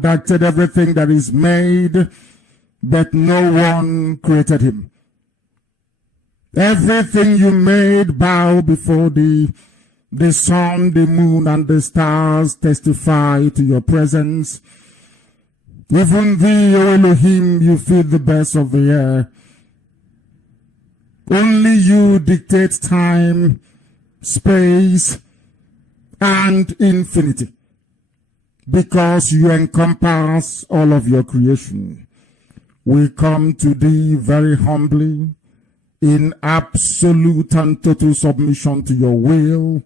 conducted everything that is made, but no one created him. Everything you made bow before thee. The sun, the moon, and the stars testify to your presence. Even thee, O Elohim, you feed the birds of the air. Only you dictate time, space, and infinity, because you encompass all of your creation. We come to thee very humbly, in absolute and total submission to your will,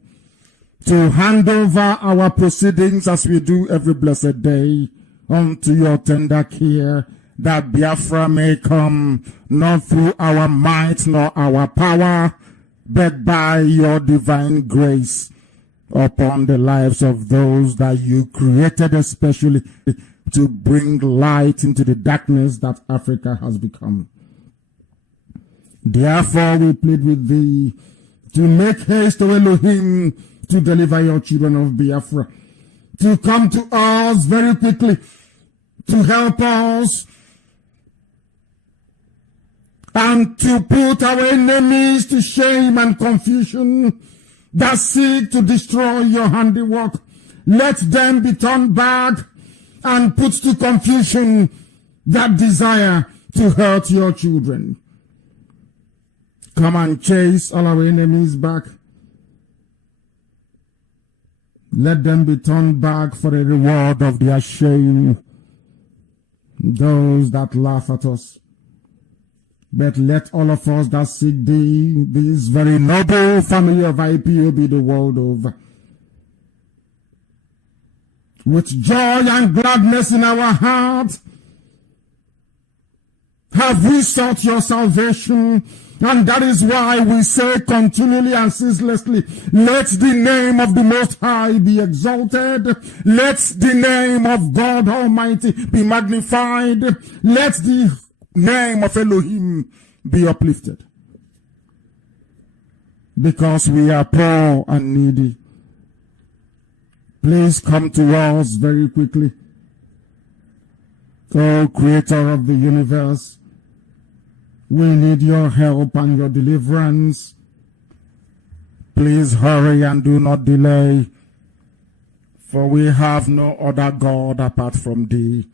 to hand over our proceedings as we do every blessed day unto your tender care, that Biafra may come not through our might nor our power, but by your divine grace upon the lives of those that you created especially to bring light into the darkness that Africa has become. Therefore we plead with thee to make haste, O Elohim, to deliver your children of Biafra, to come to us very quickly, to help us, and to put our enemies to shame and confusion that seek to destroy your handiwork. Let them be turned back and put to confusion that desire to hurt your children. Come and chase all our enemies back. Let them be turned back for the reward of their shame, those that laugh at us. But let all of us that seek thee, this very noble family of IPOB the world over, with joy and gladness in our hearts, have we sought your salvation. And that is why we say continually and ceaselessly, let the name of the Most High be exalted. Let the name of God Almighty be magnified. Let the name of Elohim be uplifted. Because we are poor and needy. Please come to us very quickly. O Creator of the universe, we need your help and your deliverance. Please hurry and do not delay, for we have no other God apart from thee.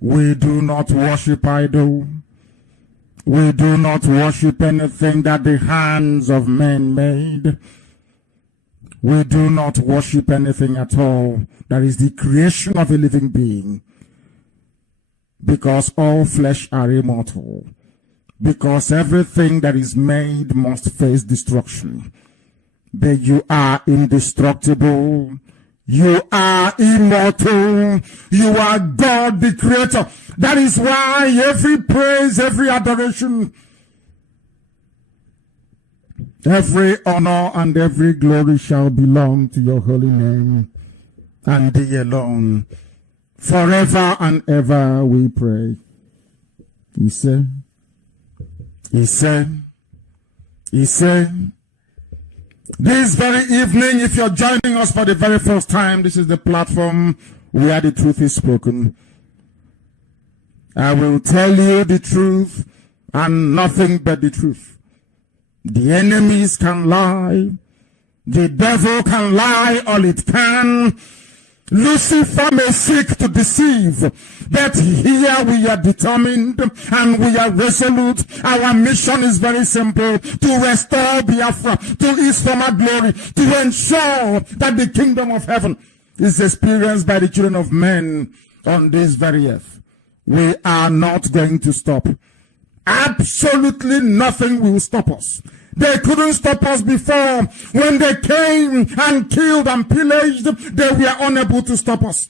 We do not worship idol. We do not worship anything that the hands of men made. We do not worship anything at all that is the creation of a living being, because all flesh are immortal. Because everything that is made must face destruction. But you are indestructible. You are immortal. You are God the Creator. That is why every praise, every adoration, every honor and every glory shall belong to your holy name and thee alone. Forever and ever we pray. He said, this very evening, if you're joining us for the very first time, this is the platform where the truth is spoken. I will tell you the truth and nothing but the truth. The enemies can lie. The devil can lie all it can. Lucifer may seek to deceive, but here we are determined and we are resolute. Our mission is very simple: to restore Biafra to its former glory, to ensure that the kingdom of heaven is experienced by the children of men on this very earth. We are not going to stop. Absolutely nothing will stop us. They couldn't stop us before. When they came and killed and pillaged, they were unable to stop us.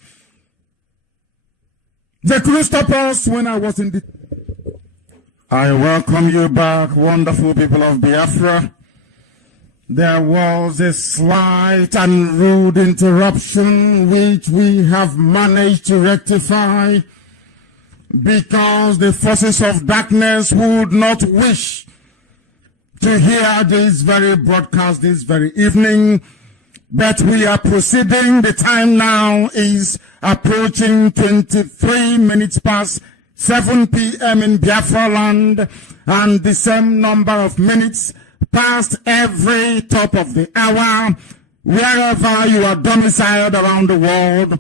They couldn't stop us when I was in the... I welcome you back, wonderful people of Biafra. There was a slight and rude interruption which we have managed to rectify because the forces of darkness would not wish to hear this very broadcast this very evening, but we are proceeding. The time now is approaching 23 minutes past 7 p.m. in Biafra land, and the same number of minutes past every top of the hour, wherever you are domiciled around the world.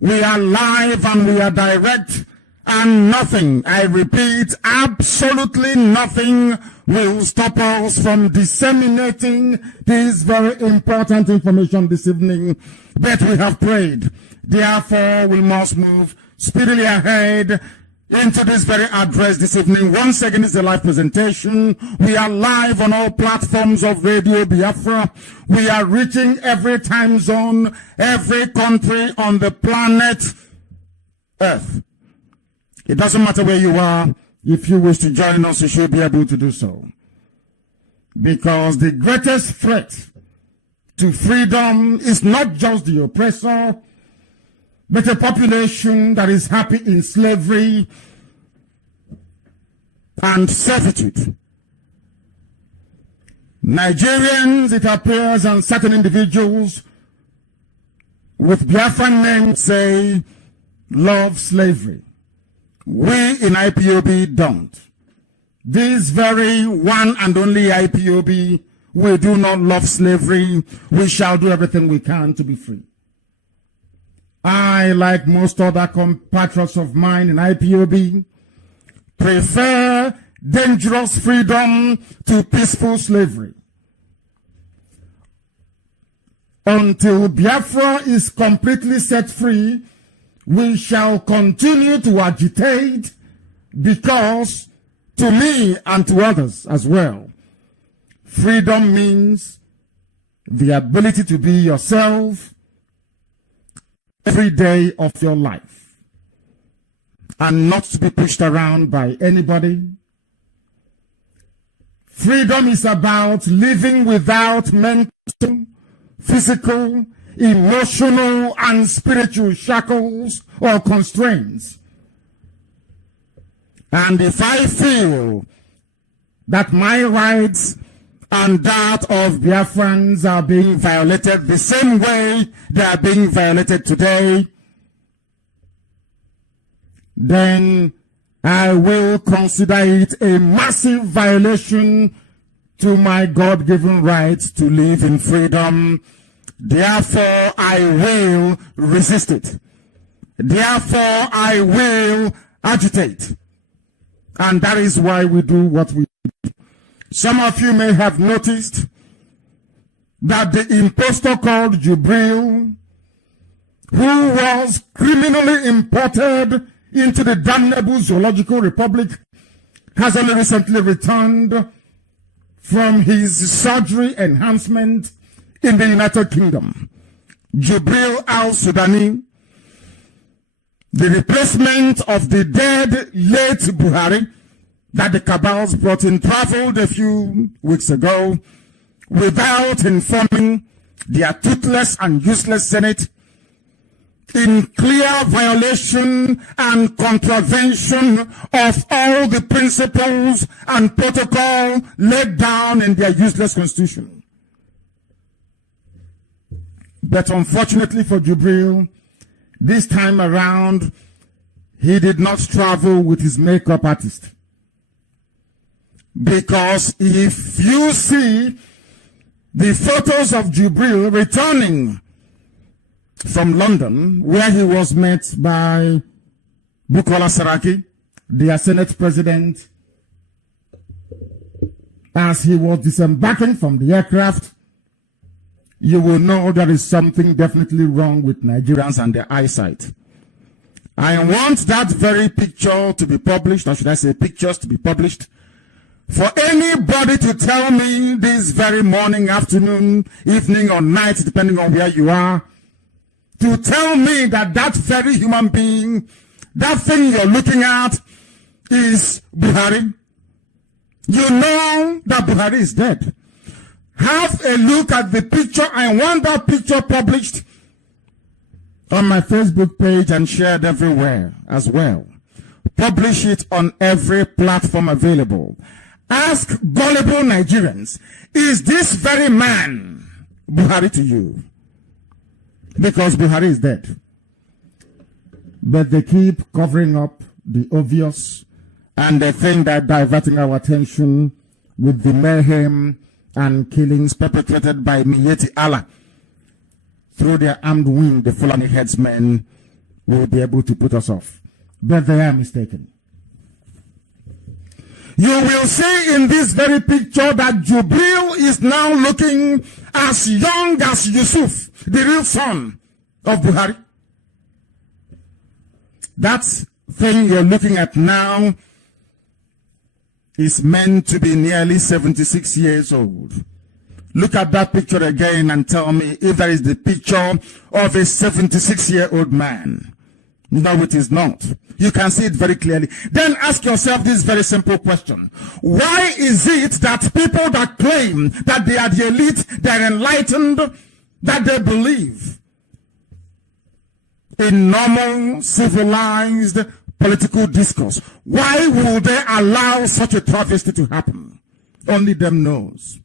We are live and we are direct, and nothing, I repeat, absolutely nothing will stop us from disseminating this very important information this evening. But we have prayed. Therefore, we must move speedily ahead into this very address this evening. Once again, it's a live presentation. We are live on all platforms of Radio Biafra. We are reaching every time zone, every country on the planet Earth. It doesn't matter where you are. If you wish to join us, you should be able to do so. Because the greatest threat to freedom is not just the oppressor, but a population that is happy in slavery and servitude. Nigerians, it appears, and certain individuals with Biafran names say, love slavery. We in IPOB don't. This very one and only IPOB, we do not love slavery. We shall do everything we can to be free. I, like most other compatriots of mine in IPOB, prefer dangerous freedom to peaceful slavery. Until Biafra is completely set free, we shall continue to agitate, because to me and to others as well, freedom means the ability to be yourself every day of your life and not to be pushed around by anybody. Freedom is about living without mental, physical, emotional, and spiritual shackles or constraints. And if I feel that my rights and that of Biafrans are being violated the same way they are being violated today, then I will consider it a massive violation to my God-given rights to live in freedom. Therefore, I will resist it. Therefore, I will agitate. And that is why we do what we do. Some of you may have noticed that the impostor called Jubril, who was criminally imported into the damnable Zoological Republic, has only recently returned from his surgery enhancement in the United Kingdom. Jubril al-Sudani, the replacement of the dead late Buhari that the cabals brought in, traveled a few weeks ago without informing their toothless and useless Senate, in clear violation and contravention of all the principles and protocol laid down in their useless constitution. But unfortunately for Jubril, this time around, he did not travel with his makeup artist. Because if you see the photos of Jubril returning from London, where he was met by Bukola Saraki, their Senate president, as he was disembarking from the aircraft, you will know there is something definitely wrong with Nigerians and their eyesight. I want that very picture to be published, or should I say pictures to be published, for anybody to tell me this very morning, afternoon, evening, or night, depending on where you are, to tell me that that very human being, that thing you're looking at, is Buhari. You know that Buhari is dead. Have a look at the picture. I want that picture published on my Facebook page and shared everywhere as well. Publish it on every platform available. Ask gullible Nigerians, is this very man Buhari to you? Because Buhari is dead. But they keep covering up the obvious, and they think that diverting our attention with the mayhem and killings perpetrated by Miyetti Allah through their armed wing, the Fulani headsmen, will be able to put us off. But they are mistaken. You will see in this very picture that Jubril is now looking as young as Yusuf, the real son of Buhari. That thing you're looking at now is meant to be nearly 76 years old. Look at that picture again and tell me if that is the picture of a 76-year-old man. No, it is not. You can see it very clearly. Then ask yourself this very simple question. Why is it that people that claim that they are the elite, they're enlightened, that they believe in normal, civilized political discourse, why would they allow such a travesty to happen? Only them knows.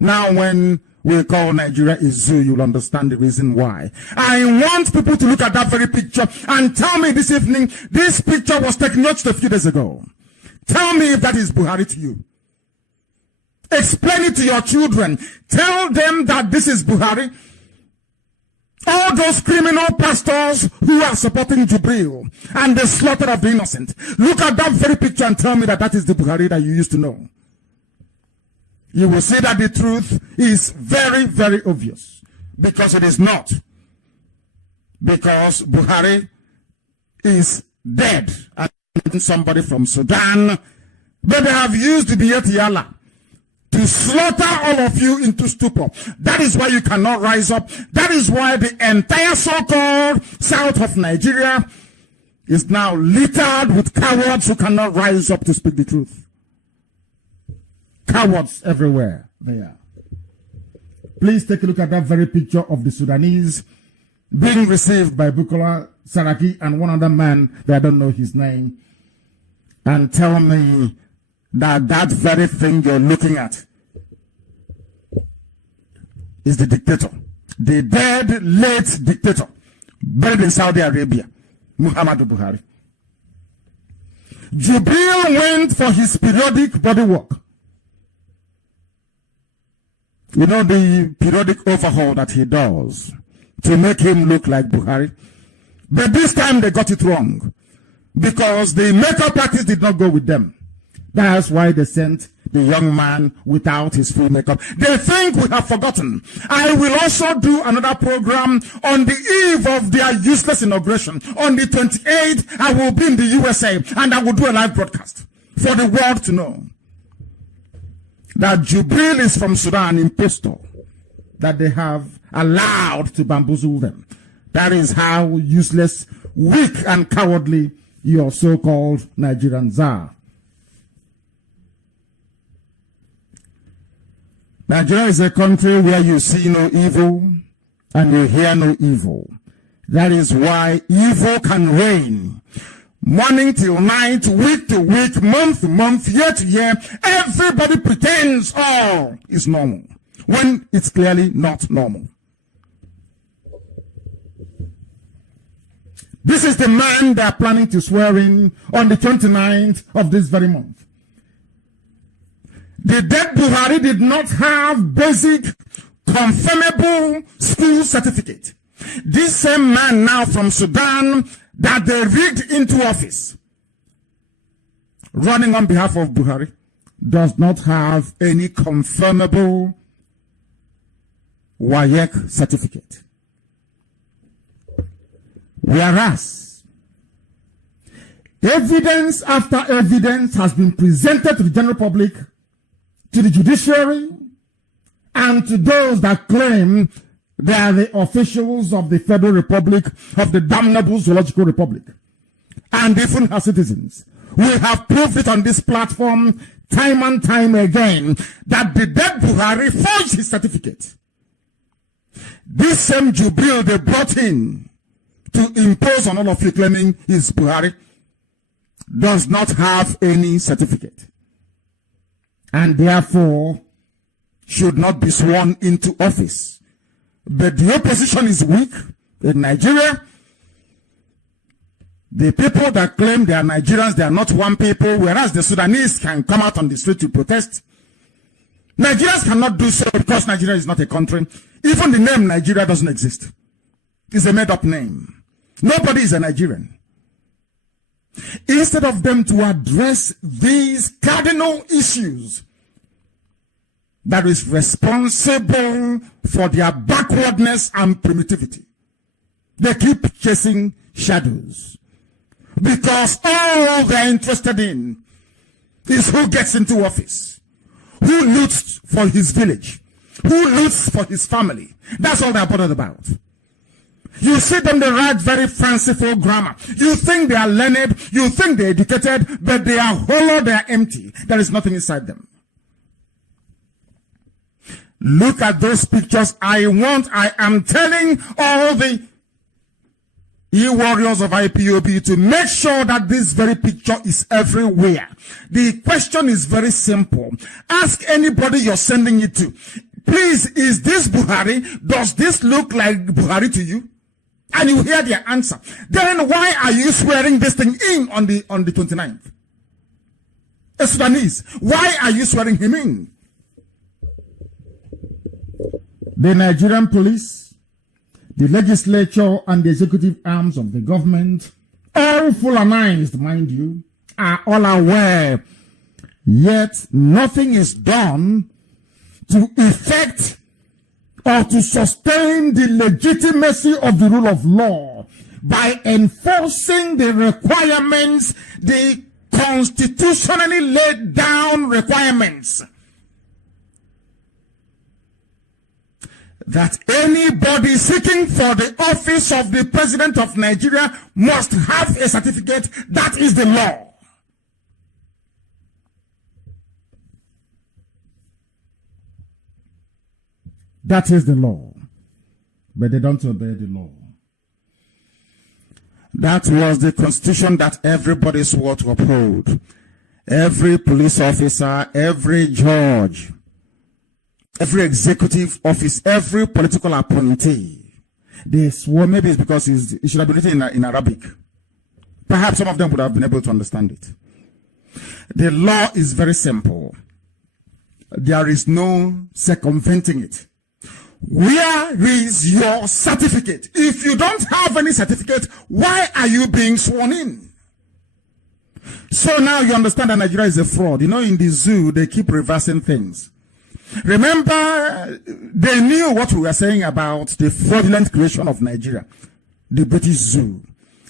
Now when we call Nigeria a zoo, you'll understand the reason why. I want people to look at that very picture and tell me this evening, this picture was taken just a few days ago. Tell me if that is Buhari to you. Explain it to your children. Tell them that this is Buhari. All those criminal pastors who are supporting Jubril and the slaughter of the innocent. Look at that very picture and tell me that that is the Buhari that you used to know. You will see that the truth is very, very obvious. Because it is not. Because Buhari is dead. And somebody from Sudan. But they have used the Miyetti Allah to slaughter all of you into stupor. That is why you cannot rise up. That is why the entire so-called south of Nigeria is now littered with cowards who cannot rise up to speak the truth. Cowards everywhere they are. Please take a look at that very picture of the Sudanese being received by Bukola Saraki and one other man that I don't know his name, and tell me that that very thing you're looking at is the dictator, the dead late dictator buried in Saudi Arabia, Muhammadu Buhari. Jubril went for his periodic body work. You know, the periodic overhaul that he does to make him look like Buhari. But this time they got it wrong because the makeup practice did not go with them. That's why they sent the young man without his full makeup. They think we have forgotten. I will also do another program on the eve of their useless inauguration. On the 28th, I will be in the USA and I will do a live broadcast for the world to know that Jubril is from Sudan, impostor, that they have allowed to bamboozle them. That is how useless, weak, and cowardly your so-called Nigerians are. Nigeria is a country where you see no evil and you hear no evil. That is why evil can reign. Morning till night, week to week, month to month, year to year, everybody pretends all is normal, when it's clearly not normal. This is the man they are planning to swear in on the 29th of this very month. The dead Buhari did not have basic, confirmable school certificate. This same man now from Sudan that they rigged into office, running on behalf of Buhari, does not have any confirmable WAEC certificate. Whereas, evidence after evidence has been presented to the general public, to the judiciary, and to those that claim they are the officials of the Federal Republic, of the damnable Zoological Republic, and even our citizens. We have proved it on this platform time and time again that the dead Buhari forged his certificate. This same Jubril they brought in to impose on all of you claiming he's Buhari does not have any certificate, and therefore should not be sworn into office. But the opposition is weak in Nigeria. The people that claim they are Nigerians, they are not one people, whereas the Sudanese can come out on the street to protest. Nigerians cannot do so because Nigeria is not a country. Even the name Nigeria doesn't exist. It's a made-up name. Nobody is a Nigerian. Instead of them to address these cardinal issues that is responsible for their backwardness and primitivity, they keep chasing shadows. Because all they're interested in is who gets into office, who loots for his village, who loots for his family. That's all they're bothered about. You see them, they write very fanciful grammar. You think they are learned, you think they're educated, but they are hollow, they are empty. There is nothing inside them. Look at those pictures. I am telling all the warriors of IPOB to make sure that this very picture is everywhere. The question is very simple. Ask anybody you're sending it to. Please, is this Buhari? Does this look like Buhari to you? And you hear their answer. Then why are you swearing this thing in on the 29th? A Sudanese. Why are you swearing him in? The Nigerian police, the legislature, and the executive arms of the government, all full-anized, mind you, are all aware. Yet nothing is done to effect or to sustain the legitimacy of the rule of law by enforcing the requirements, the constitutionally laid down requirements that anybody seeking for the office of the President of Nigeria must have a certificate. That is the law. That is the law. But they don't obey the law. That was the constitution that everybody swore to uphold. Every police officer, every judge, every executive office, every political appointee, they swore. Maybe it's because it should have been written in Arabic. Perhaps some of them would have been able to understand it. The law is very simple. There is no circumventing it. Where is your certificate? If you don't have any certificate, why are you being sworn in? So now you understand that Nigeria is a fraud. You know, in the zoo, they keep reversing things. Remember, they knew what we were saying about the fraudulent creation of Nigeria, the British Zoo.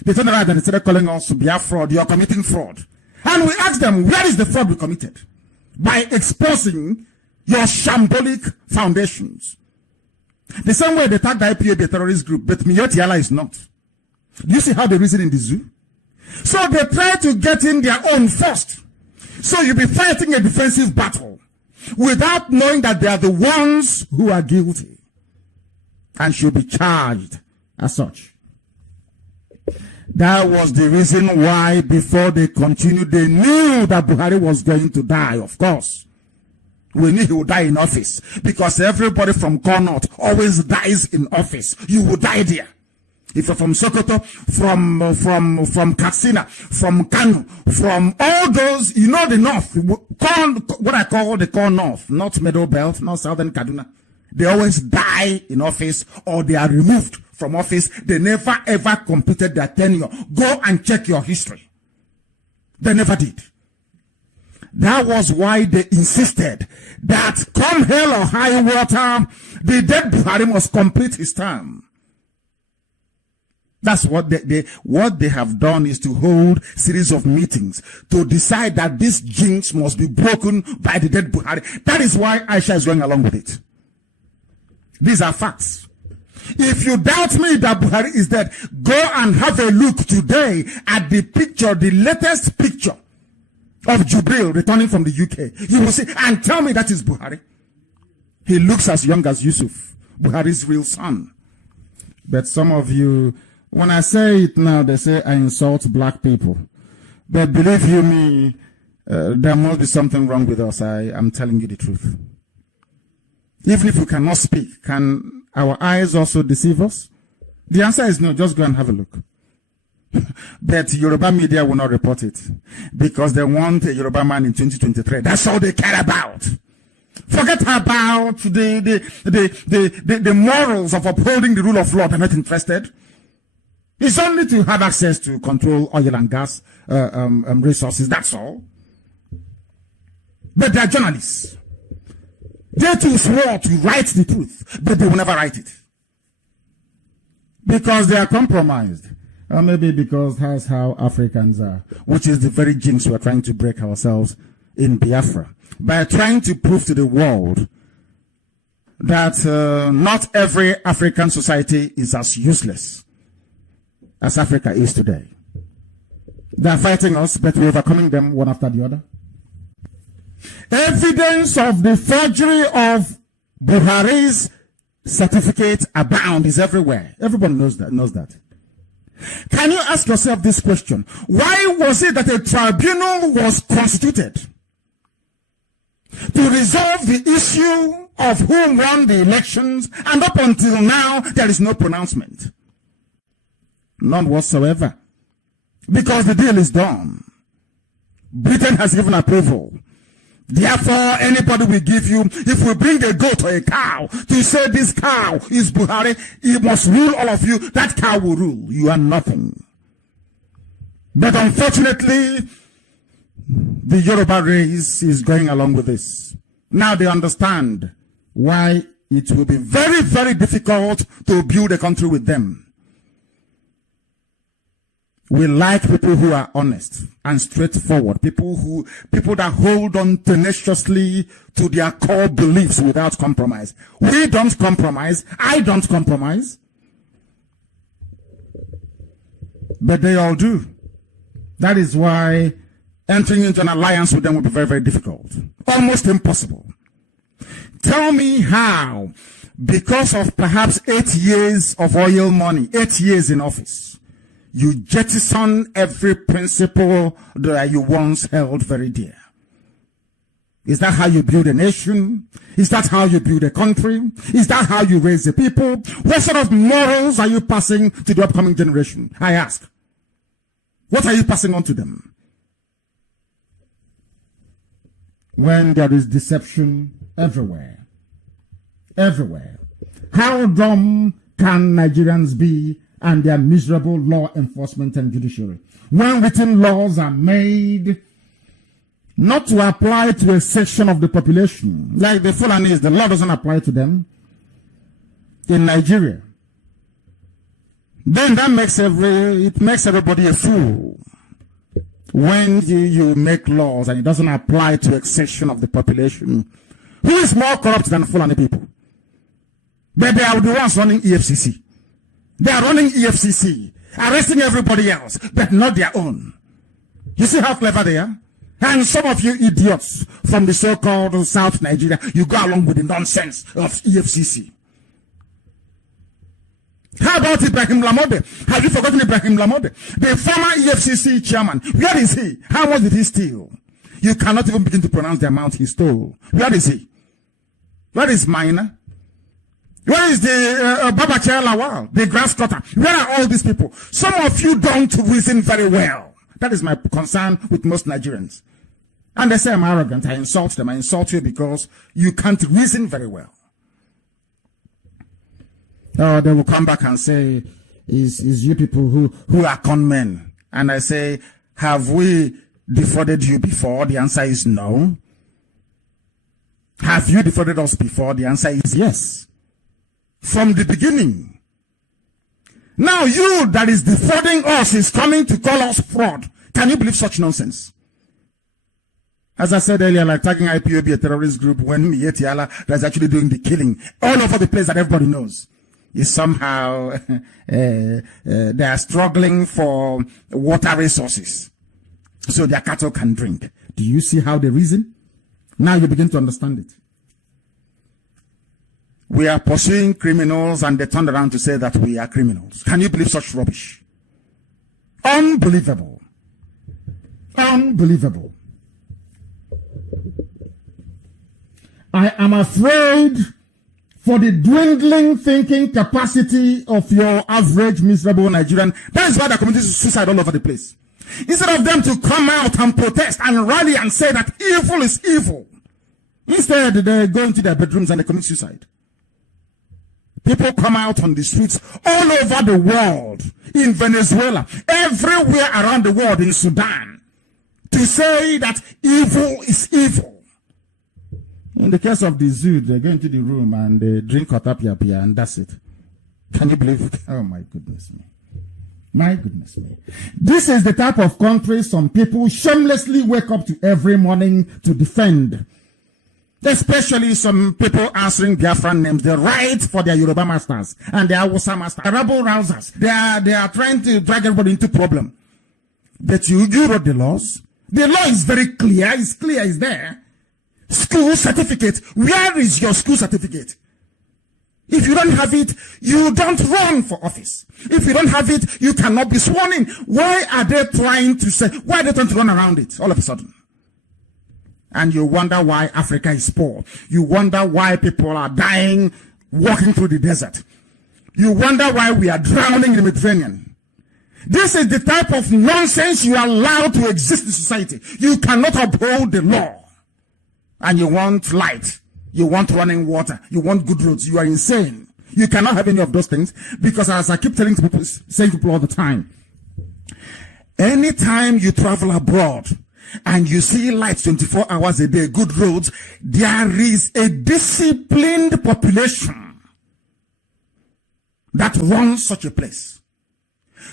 They turned around and started calling us Biafra, you are committing fraud. And we asked them, where is the fraud we committed? By exposing your shambolic foundations. The same way they tagged the IPOB a terrorist group, but Miyotiala is not. Do you see how they reason in the zoo? So they try to get in their own first. So you'll be fighting a defensive battle without knowing that they are the ones who are guilty and should be charged as such. That was the reason why before they continued, they knew that Buhari was going to die, of course. We knew he would die in office because everybody from Connaught always dies in office. You will die there. If you're from Sokoto, from Katsina, from Kanu, from all those, you know the north, what I call the core north, not Middle Belt, not Southern Kaduna. They always die in office or they are removed from office. They never ever completed their tenure. Go and check your history. They never did. That was why they insisted that come hell or high water, the dead Buhari must complete his term. That's what they have done, is to hold series of meetings to decide that this jinx must be broken by the dead Buhari. That is why Aisha is going along with it. These are facts. If you doubt me that Buhari is dead, go and have a look today at the picture, the latest picture of Jubril returning from the UK. You will see, and tell me that is Buhari. He looks as young as Yusuf, Buhari's real son. But some of you, when I say it now, they say I insult black people. But believe you me, there must be something wrong with us. I am telling you the truth. Even if we cannot speak, can our eyes also deceive us? The answer is no. Just go and have a look. But Yoruba media will not report it because they want a Yoruba man in 2023. That's all they care about. Forget about the morals of upholding the rule of law. They're not interested. It's only to have access to control oil and gas resources. That's all. But they're journalists. They too swore to write the truth, but they will never write it. Because they are compromised. Or maybe because that's how Africans are, which is the very jinx we're trying to break ourselves in Biafra. By trying to prove to the world that not every African society is as useless as Africa is today. They're fighting us, but we're overcoming them one after the other. Evidence of the forgery of Buhari's certificate abound is everywhere. Everybody knows that. Can you ask yourself this question? Why was it that a tribunal was constituted to resolve the issue of who won the elections, and up until now there is no pronouncement? None whatsoever. Because the deal is done. Britain has given approval. Therefore, anybody will give you, if we bring a goat or a cow to say this cow is Buhari, he must rule all of you, that cow will rule. You are nothing. But unfortunately, the Yoruba race is going along with this. Now they understand why it will be very, very difficult to build a country with them. We like people who are honest and straightforward, people that hold on tenaciously to their core beliefs without compromise. We don't compromise. I don't compromise. But they all do. That is why entering into an alliance with them will be very, very difficult. Almost impossible. Tell me how, because of perhaps 8 years of oil money, 8 years in office, you jettison every principle that you once held very dear. Is that how you build a nation? Is that how you build a country? Is that how you raise the people? What sort of morals are you passing to the upcoming generation? I ask. What are you passing on to them? When there is deception everywhere. Everywhere. How dumb can Nigerians be and their miserable law enforcement and judiciary, when written laws are made not to apply to a section of the population, like the Fulanis, the law doesn't apply to them in Nigeria, then that makes everybody a fool. When you make laws and it doesn't apply to a section of the population, who is more corrupt than Fulani people? But they are the ones running EFCC. They are running EFCC, arresting everybody else, but not their own. You see how clever they are? And some of you idiots from the so-called South Nigeria, you go along with the nonsense of EFCC. How about Ibrahim Lamode? Have you forgotten Ibrahim Lamode? The former EFCC chairman. Where is he? How much did he steal? You cannot even begin to pronounce the amount he stole. Where is he? Where is Minor? Where is the Babachir Lawal, the grass cutter? Where are all these people? Some of you don't reason very well. That is my concern with most Nigerians. And they say I'm arrogant. I insult them. I insult you because you can't reason very well. Oh, they will come back and say, is you people who are con men. And I say, have we defrauded you before? The answer is no. Have you defrauded us before? The answer is yes. From the beginning. Now you that is defrauding us is coming to call us fraud. Can you believe such nonsense? As I said earlier, like tagging IPOB a terrorist group when Yetiala that's actually doing the killing all over the place that everybody knows is somehow they are struggling for water resources so their cattle can drink. Do you see how they reason? Now you begin to understand it. We are pursuing criminals and they turn around to say that we are criminals. Can you believe such rubbish? Unbelievable. Unbelievable. I am afraid for the dwindling thinking capacity of your average miserable Nigerian. That is why they're committing suicide all over the place. Instead of them to come out and protest and rally and say that evil is evil, instead they go into their bedrooms and they commit suicide. People come out on the streets all over the world, in Venezuela, everywhere around the world, in Sudan, to say that evil is evil. In the case of the zoo, they go into the room and they drink otapia and that's it. Can you believe it? Oh my goodness me. My goodness me. This is the type of country some people shamelessly wake up to every morning to defend. Especially some people answering Biafran names. They write for their Yoruba masters and their Hausa masters. Rebel rousers. They are trying to drag everybody into problem. But you wrote the laws. The law is very clear. It's clear. It's there. School certificate. Where is your school certificate? If you don't have it, you don't run for office. If you don't have it, you cannot be sworn in. Why are they trying to run around it all of a sudden? And you wonder why Africa is poor. You wonder why people are dying walking through the desert. You wonder why we are drowning in the Mediterranean. This is the type of nonsense you are allowed to exist in society. You cannot uphold the law. And you want light, you want running water, you want good roads. You are insane. You cannot have any of those things because, as I keep saying people all the time, anytime you travel abroad and you see lights 24 hours a day, good roads, there is a disciplined population that runs such a place.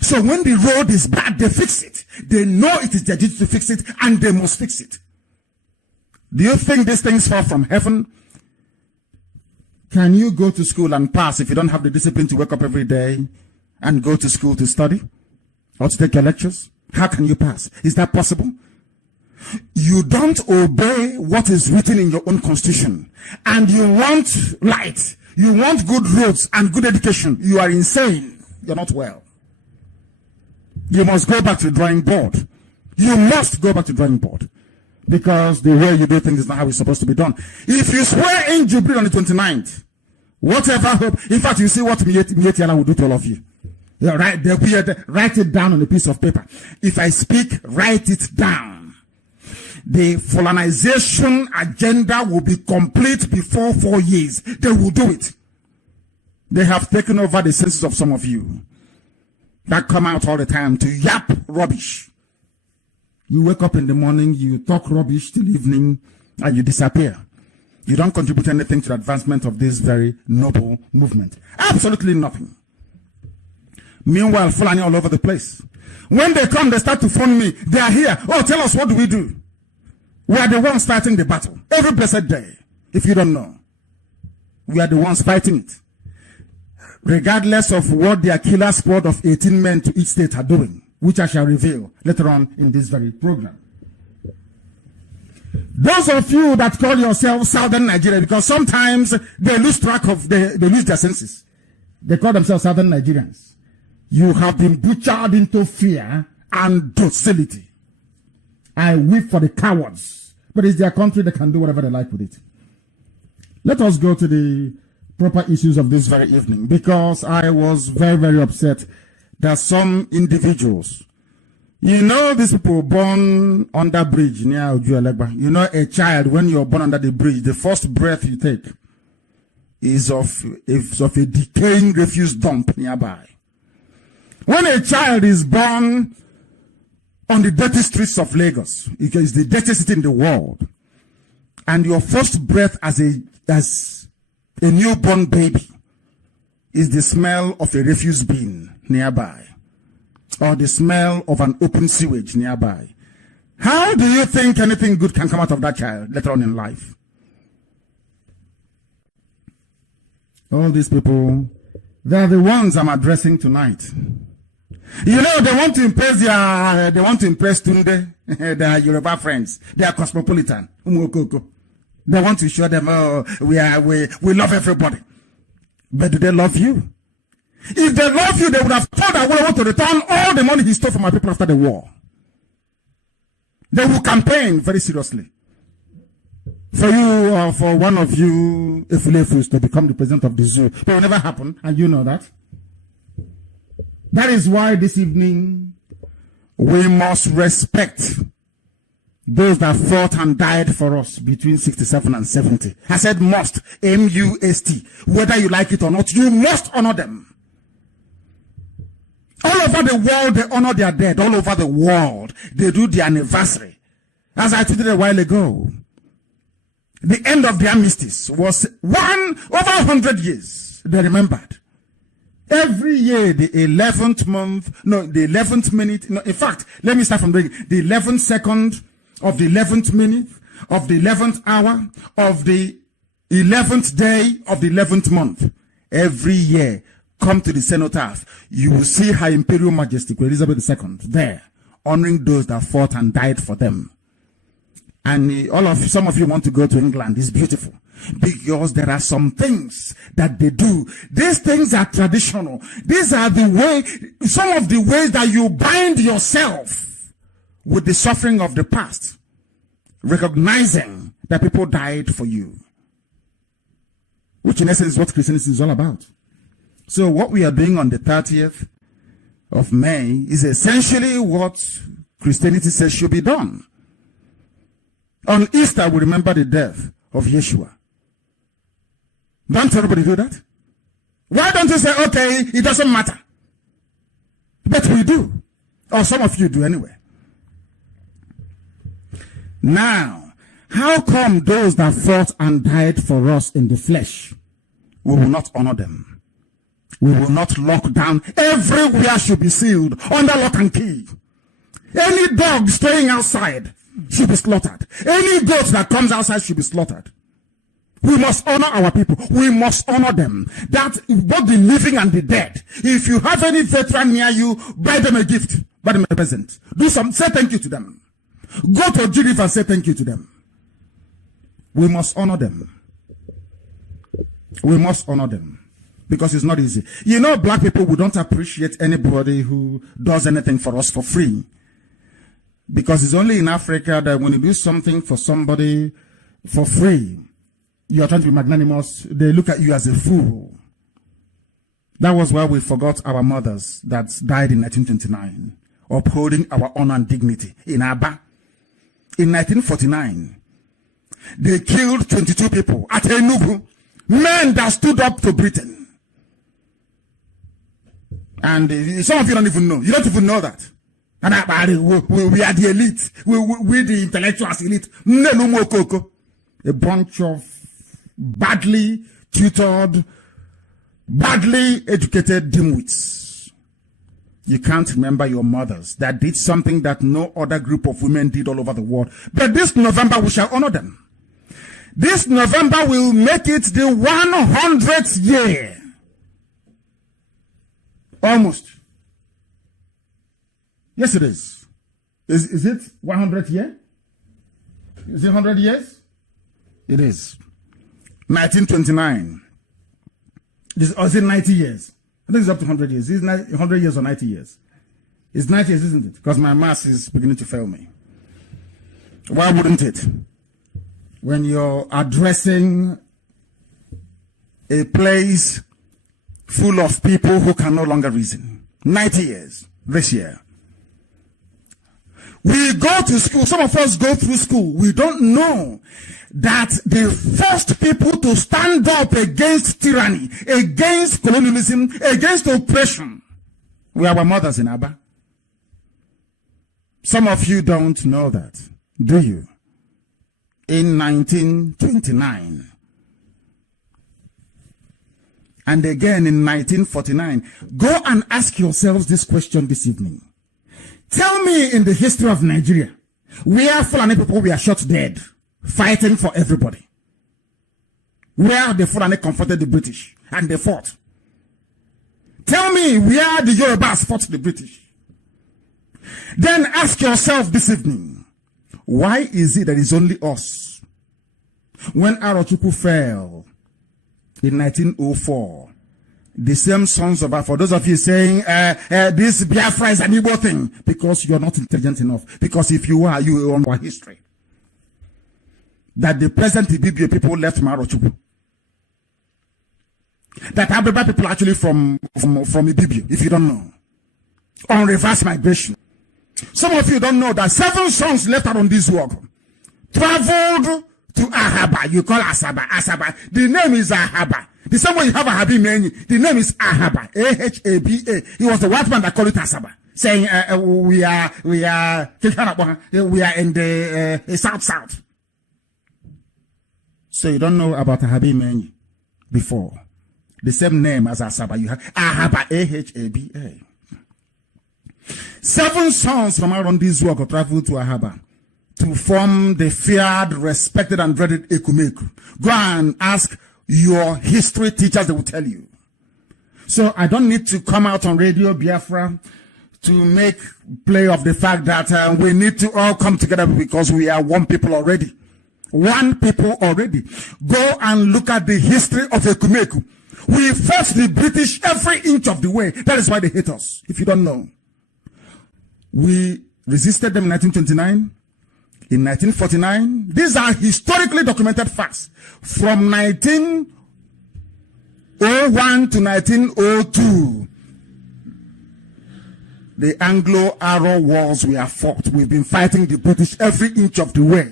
So when the road is bad, they fix it. They know it is their duty to fix it and they must fix it. Do you think these things fall from heaven? Can you go to school and pass if you don't have the discipline to wake up every day and go to school to study or to take your lectures? How can you pass? Is that possible? You don't obey what is written in your own constitution and you want light, you want good roads and good education. You are insane. You're not well. You must go back to the drawing board. You must go back to the drawing board. Because the way you do things is not how it's supposed to be done. If you swear in Jubilee on the 29th, whatever hope, in fact, you see what Mietiala will do to all of you. Write it down on a piece of paper. If I speak, write it down. The Fulanization agenda will be complete before 4 years. They will do it. They have taken over the senses of some of you that come out all the time to yap rubbish. You wake up in the morning, you talk rubbish till evening, and you disappear. You don't contribute anything to the advancement of this very noble movement. Absolutely nothing. Meanwhile, Fulani all over the place. When they come, they start to phone me. They are here. Oh, tell us, what do we do? We are the ones fighting the battle. Every blessed day. If you don't know. We are the ones fighting it. Regardless of what their killer squad of 18 men to each state are doing, which I shall reveal later on in this very program. Those of you that call yourselves Southern Nigeria, because sometimes they lose track of, they lose their senses. They call themselves Southern Nigerians. You have been butchered into fear and docility. I weep for the cowards, but it's their country, they can do whatever they like with it. Let us go to the proper issues of this very evening, because I was very, very upset that some individuals, you know, these people born under bridge near Ojuelegba. You know, a child, when you're born under the bridge, the first breath you take is of a decaying refuse dump nearby. When a child is born on the dirty streets of Lagos, it is the dirtiest city in the world, and your first breath as a newborn baby is the smell of a refuse bin nearby, or the smell of an open sewage nearby. How do you think anything good can come out of that child later on in life? All these people, they're the ones I'm addressing tonight. You know, they want to impress Tunde, their Yoruba friends. They are cosmopolitan. They want to show them, oh, we love everybody. But do they love you? If they love you, they would have told that we want to return all the money he stole from our people after the war. They will campaign very seriously. For you or for one of you, Efulefus, to become the president of the zoo. It will never happen, and you know that. That is why this evening we must respect those that fought and died for us between 67 and 70. I said must, M-U-S-T. Whether you like it or not, you must honor them. All over the world, they honor their dead. All over the world, they do the anniversary. As I tweeted a while ago, the end of the armistice was over 100 years. They remembered. Every year, the 11th month, no, the 11th minute, no, in fact, let me start from the 11th second of the 11th minute, of the 11th hour, of the 11th day of the 11th month. Every year, come to the cenotaph. You will see Her Imperial Majesty, Queen Elizabeth II, there, honoring those that fought and died for them. And some of you want to go to England. It's beautiful because there are some things that they do. These things are traditional. These are some of the ways that you bind yourself with the suffering of the past, recognizing that people died for you, which in essence is what Christianity is all about. So what we are doing on the 30th of May is essentially what Christianity says should be done. On Easter, we remember the death of Yeshua. Don't everybody do that? Why don't you say, okay, it doesn't matter? But we do. Or some of you do anyway. Now, how come those that fought and died for us in the flesh, we will not honor them? We will not lock down. Everywhere should be sealed under lock and key. Any dog staying outside should be slaughtered. Any goat that comes outside should be slaughtered. We must honor our people. We must honor them. That both the living and the dead. If you have any veteran near you, buy them a gift. Buy them a present. Say thank you to them. Go to Jirif and say thank you to them. We must honor them. We must honor them. Because it's not easy. You know, black people, we don't appreciate anybody who does anything for us for free. Because it's only in Africa that when you do something for somebody for free, you are trying to be magnanimous, they look at you as a fool. That was why we forgot our mothers that died in 1929, upholding our honor and dignity in Aba. In 1949, they killed 22 people at Enugu, men that stood up to Britain. And some of you don't even know. You don't even know that. And we are the elite. We the intellectuals elite. A bunch of badly tutored, badly educated dimwits. You can't remember your mothers that did something that no other group of women did all over the world. But this November we shall honor them. This November will make it the 100th year. Almost. Yes, it is. Is it 100 years? Is it 100 years? It is. 1929. Or is it 90 years? I think it's up to 100 years. Is it 100 years or 90 years? It's 90 years, isn't it? Because my math is beginning to fail me. Why wouldn't it? When you're addressing a place full of people who can no longer reason. 90 years this year. We go to school. Some of us go through school. We don't know that the first people to stand up against tyranny, against colonialism, against oppression, were our mothers in Aba. Some of you don't know that, do you? In 1929. And again in 1949. Go and ask yourselves this question this evening. Tell me in the history of Nigeria, where Fulani people were shot dead, fighting for everybody. Where the Fulani confronted the British and they fought. Tell me where the Yorubas fought the British. Then ask yourself this evening, why is it that it's only us? When Arochukwu fell in 1904, the same sons of our, for those of you saying, this Biafra is an Igbo thing, because you're not intelligent enough. Because if you are, you own our history. that the present IPOB people left Marochukwu. That Ababa people actually from IPOB, if you don't know. On reverse migration. Some of you don't know that 7 sons left out on this work traveled to Ahaba. You call Asaba. The name is Ahaba. The same way you have Ahabi Meni, the name is Ahaba. Ahaba. He was the white man that called it Asaba, saying we are in the south. So you don't know about Ahabi Meni before. The same name as Asaba. You have Ahaba. Ahaba. 7 sons from around this work traveled to Ahaba to form the feared, respected, and dreaded Ekumeku. Go and ask your history teachers, they will tell you. So I don't need to come out on Radio Biafra to make play of the fact that we need to all come together because we are one people already. One people already. Go and look at the history of Ekumeku. We fought the British every inch of the way. That is why they hate us, if you don't know. We resisted them in 1929. In 1949, these are historically documented facts. From 1901 to 1902, the Anglo-Arrow wars were fought. We've been fighting the British every inch of the way.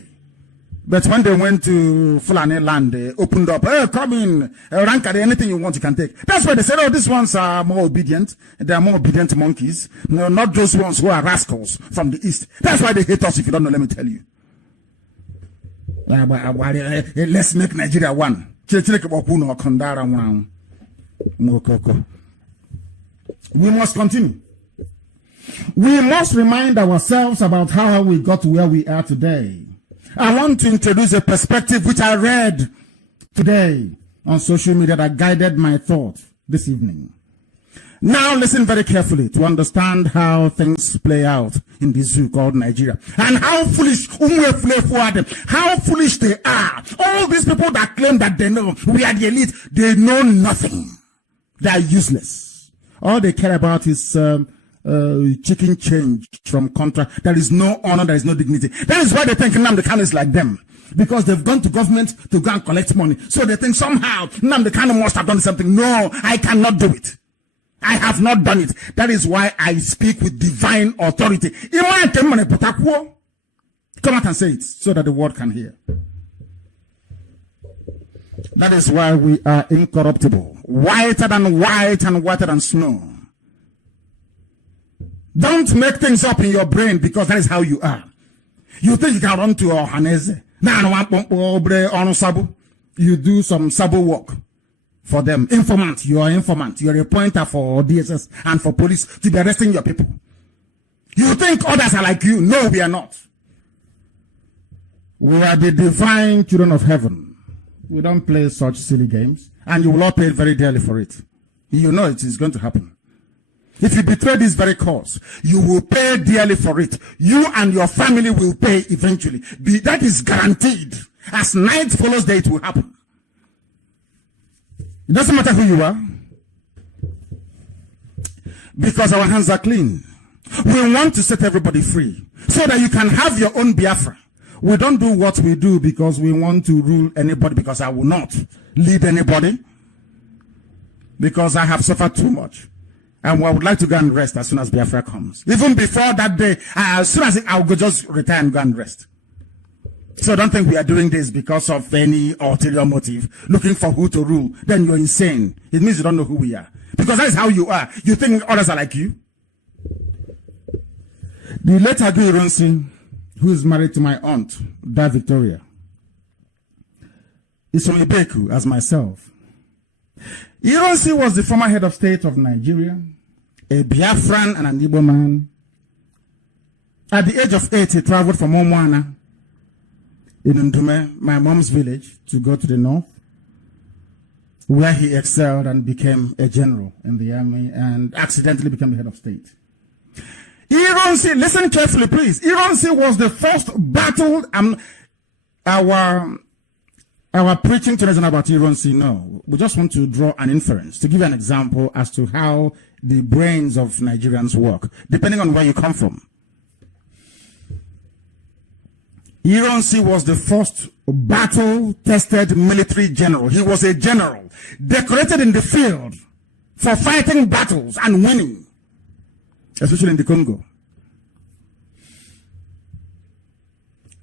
But when they went to Fulani land, they opened up, hey, come in, rank at anything you want, you can take. That's why they said, oh, these ones are more obedient. They are more obedient monkeys. No, not those ones who are rascals from the east. That's why they hate us, if you don't know, let me tell you. Let's make Nigeria one. We must continue. We must remind ourselves about how we got to where we are today. I want to introduce a perspective which I read today on social media that guided my thought this evening. Now listen very carefully to understand how things play out in this zoo called Nigeria. And how foolish, how foolish they are. All these people that claim that they know we are the elite, they know nothing. They are useless. All they care about is chicken change from contract. There is no honor, there is no dignity. That is why they think Nnamdi Kanu is like them. Because they've gone to government to go and collect money. So they think somehow Nnamdi Kanu must have done something. No, I cannot do it. I have not done it. That is why I speak with divine authority. Come out and say it so that the world can hear. That is why we are incorruptible. Whiter than white and whiter than snow. Don't make things up in your brain because that is how you are. You think you can run to Ohaneze. You do some sabo work for them. Informant, you are informant. You are a pointer for DSS and for police to be arresting your people. You think others are like you. No, we are not. We are the divine children of heaven. We don't play such silly games. And you will all pay very dearly for it. You know it is going to happen. If you betray this very cause, you will pay dearly for it. You and your family will pay eventually. That is guaranteed. As night follows day, it will happen. It doesn't matter who you are. Because our hands are clean. We want to set everybody free. So that you can have your own Biafra. We don't do what we do because we want to rule anybody. Because I will not lead anybody. Because I have suffered too much. And I would like to go and rest as soon as Biafra comes. Even before that day, as soon as I'll go just retire and go and rest. So don't think we are doing this because of any ulterior motive, looking for who to rule. Then you're insane. It means you don't know who we are. Because that is how you are. You think others are like you. The late Agu Ironsi, who is married to my aunt, Da Victoria, is from Ibeku as myself. Ironsi was the former head of state of Nigeria, a Biafran and an Igbo man. At the age of 8, he traveled from Omwana in Ndume, my mom's village, to go to the north, where he excelled and became a general in the army and accidentally became the head of state. Ironsi, listen carefully, please. Ironsi was the first battle, our preaching today is not about Ironsi, no. We just want to draw an inference, to give you an example as to how the brains of Nigerians work, depending on where you come from. Ironsi was the first battle-tested military general. He was a general, decorated in the field for fighting battles and winning, especially in the Congo.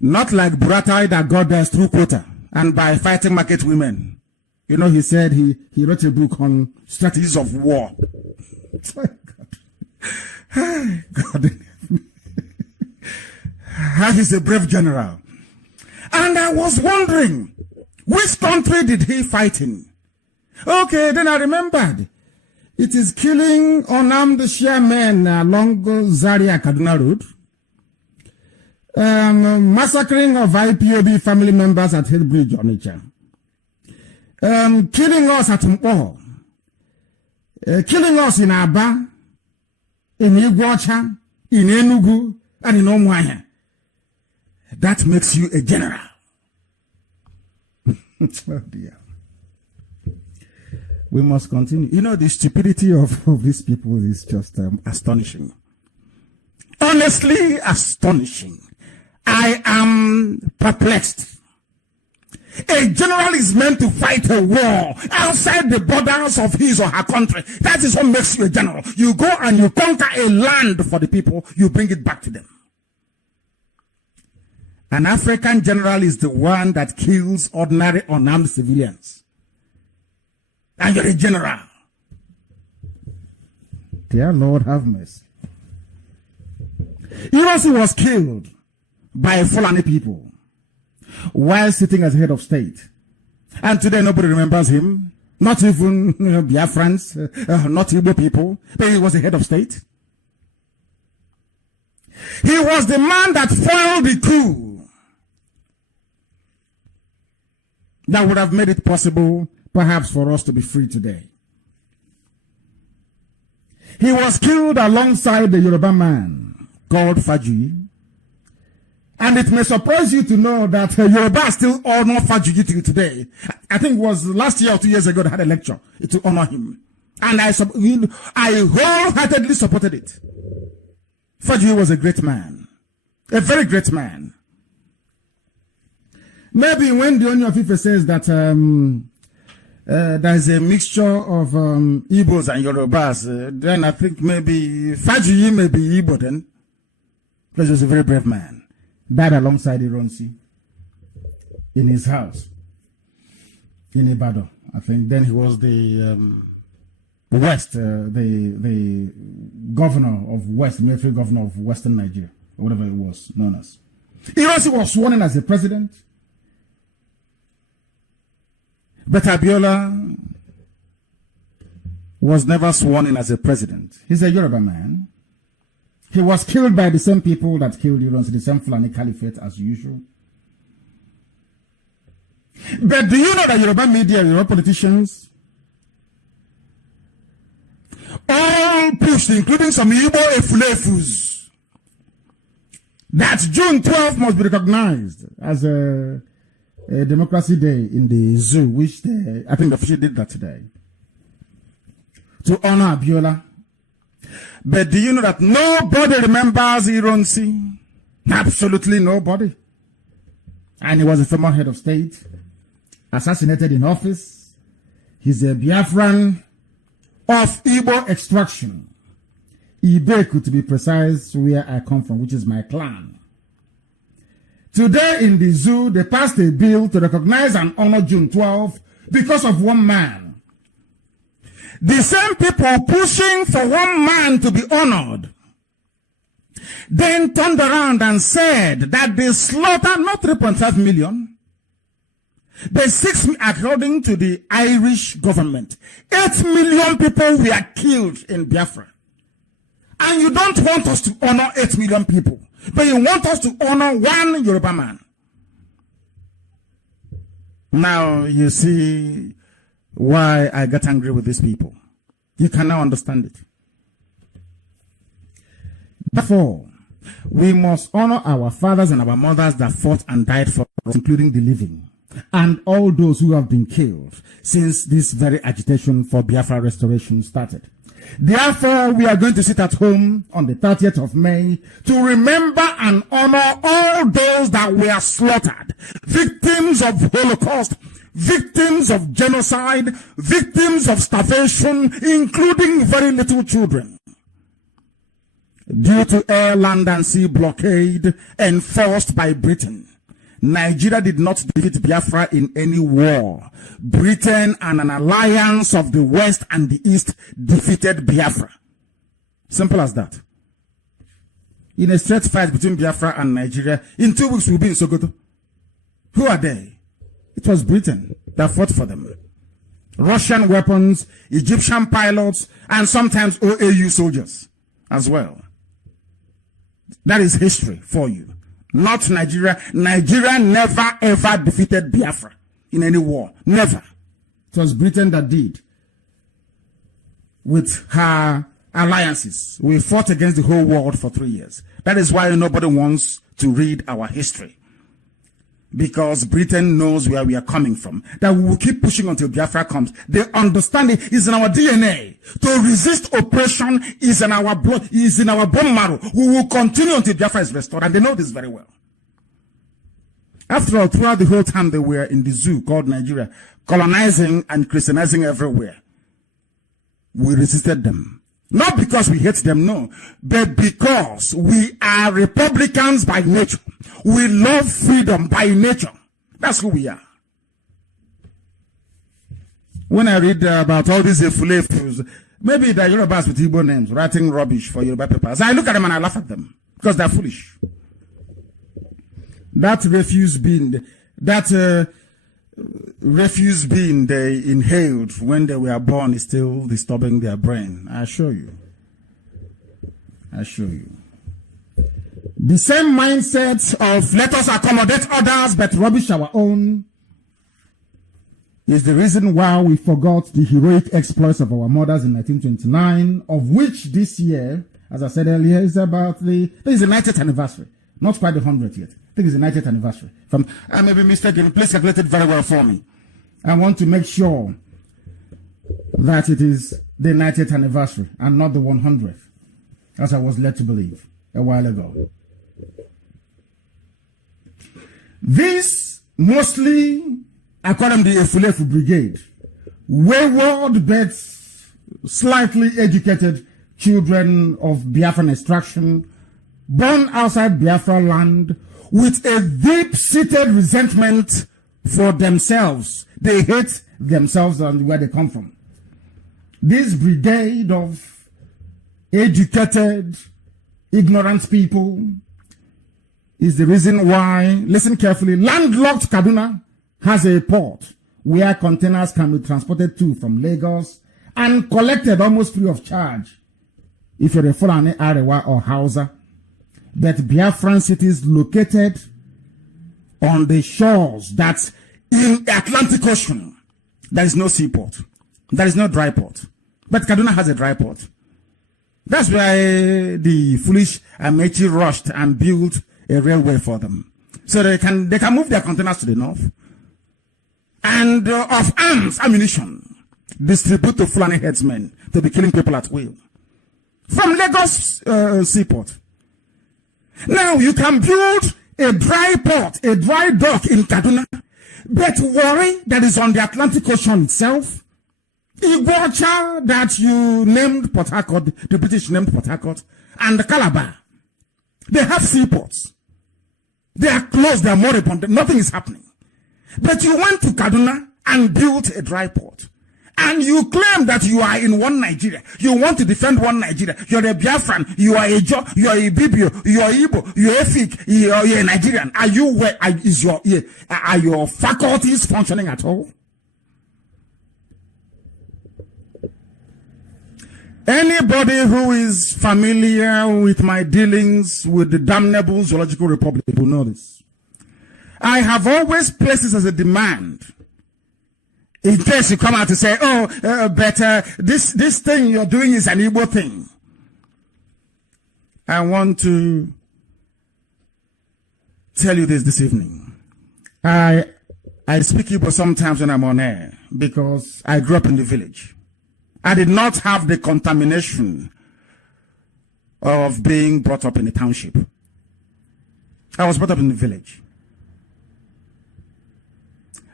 Not like Buratai that got there through quota and by fighting market women. You know, he said he wrote a book on strategies of war. God. He's a brave general. And I was wondering, which country did he fight in? Okay, then I remembered. It is killing unarmed men along Zaria Kaduna Road. Massacring of IPOB family members at Hillbridge, Onitsha. Killing us at Mpo. Killing us in Aba, in Iguacha, in Enugu, and in Omwaya. That makes you a general. Oh dear. We must continue. You know, the stupidity of these people is just astonishing. Honestly astonishing. I am perplexed. A general is meant to fight a war outside the borders of his or her country. That is what makes you a general. You go and you conquer a land for the people, you bring it back to them. An African general is the one that kills ordinary unarmed civilians. And you're a general. Dear Lord, have mercy. He also was killed by Fulani people while sitting as head of state. And today nobody remembers him. Not even Biafrans, not Igbo people. But he was the head of state. He was the man that foiled the coup that would have made it possible, perhaps, for us to be free today. He was killed alongside the Yoruba man called Fajuyi. And it may surprise you to know that Yoruba still honor Fajuyi till today. I think it was last year or 2 years ago they had a lecture to honor him. And I wholeheartedly supported it. Fajuyi was a great man. A very great man. Maybe when the Onyo of Ife says that there's a mixture of Igbos and Yorubas, then I think maybe Fajuyi may be Igbo then. Because he was a very brave man. Died alongside Ironsi in his house in Ibadan. I think then he was the the governor of West, military governor of Western Nigeria, or whatever it was known as. Ironsi was sworn in as a president. But Abiola was never sworn in as a president. He's a Yoruba man. He was killed by the same people that killed Ironsi, the same Fulani Caliphate as usual. But do you know that Yoruba media, Yoruba politicians, all pushed, including some Igbo Efulefus, that June 12th must be recognized as a Democracy Day in the zoo, which I think the official did that today, to honor Abiola. But do you know that nobody remembers Ironsi? Absolutely nobody. And he was a former head of state, assassinated in office. He's a Biafran of Igbo extraction. Ibeku, to be precise, where I come from, which is my clan. Today in the zoo, they passed a bill to recognize and honor June 12th because of one man. The same people pushing for one man to be honored then turned around and said that they slaughtered not 3.5 million, but 6, according to the Irish government. 8 million people were killed in Biafra. And you don't want us to honor 8 million people, but you want us to honor one Yoruba man. Now you see why I got angry with these people. You can now understand it. Therefore, we must honor our fathers and our mothers that fought and died for us, including the living, and all those who have been killed since this very agitation for Biafra restoration started. Therefore, we are going to sit at home on the 30th of May to remember and honor all those that were were slaughtered, victims of Holocaust, victims of genocide, victims of starvation, including very little children. Due to air, land, and sea blockade enforced by Britain, Nigeria did not defeat Biafra in any war. Britain and an alliance of the West and the East defeated Biafra. Simple as that. In a straight fight between Biafra and Nigeria, in 2 weeks we'll be in Sokoto. Who are they? It was Britain that fought for them. Russian weapons, Egyptian pilots, and sometimes OAU soldiers as well. That is history for you. Not Nigeria. Nigeria never ever defeated Biafra in any war. Never. It was Britain that did. With her alliances. We fought against the whole world for 3 years. That is why nobody wants to read our history. Because Britain knows where we are coming from. That we will keep pushing until Biafra comes. They understand it is in our DNA. To resist oppression is in our blood, is in our bone marrow. We will continue until Biafra is restored. And they know this very well. After all, throughout the whole time they were in the zoo called Nigeria, colonizing and Christianizing everywhere, we resisted them. Not because we hate them, no, but because we are Republicans by nature. We love freedom by nature. That's who we are. When I read about all these Efulefus, maybe the Yorubas with Igbo names, writing rubbish for Yoruba papers, I look at them and I laugh at them because they're foolish. That refuse bean they inhaled when they were born is still disturbing their brain. I assure you. The same mindset of let us accommodate others but rubbish our own is the reason why we forgot the heroic exploits of our mothers in 1929, of which this year, as I said earlier, is about this is the 90th anniversary. Not quite the 100th yet. I think it's the 90th anniversary. I may be mistaken. Please calculate it very well for me. I want to make sure that it is the 90th anniversary and not the 100th, as I was led to believe a while ago. This mostly, according to the Efulefu Brigade, wayward but slightly educated children of Biafran extraction, born outside Biafra land, with a deep-seated resentment for themselves. They hate themselves and where they come from. This brigade of educated, ignorant people is the reason why, listen carefully, landlocked Kaduna has a port where containers can be transported to from Lagos and collected almost free of charge if you're a Fulani, Arewa or Hausa. That Biafran cities located on the shores that's in Atlantic Ocean. There is no seaport. There is no dry port. But Kaduna has a dry port. That's why the foolish Amechi rushed and built a railway for them. So they can move their containers to the north. And of arms, ammunition, distribute to Fulani headsmen to be killing people at will. From Lagos seaport. Now you can build a dry port, a dry dock in Kaduna, but worry that is on the Atlantic Ocean itself. Iguacha that you named Port Harcourt, the British named Port Harcourt, and the Calabar. They have seaports. They are closed, they are moribund, nothing is happening. But you went to Kaduna and built a dry port. And you claim that you are in one Nigeria. You want to defend one Nigeria. You're a Biafran. You are a Jo. You are a Bibio. You are Igbo. You are a Fik. You are a Nigerian. Are you where? Are your faculties functioning at all? Anybody who is familiar with my dealings with the damnable Zoological Republic will know this. I have always placed this as a demand. In case you come out to say, this thing you're doing is an Igbo thing. I want to tell you this evening. I speak Igbo sometimes when I'm on air because I grew up in the village. I did not have the contamination of being brought up in a township. I was brought up in the village.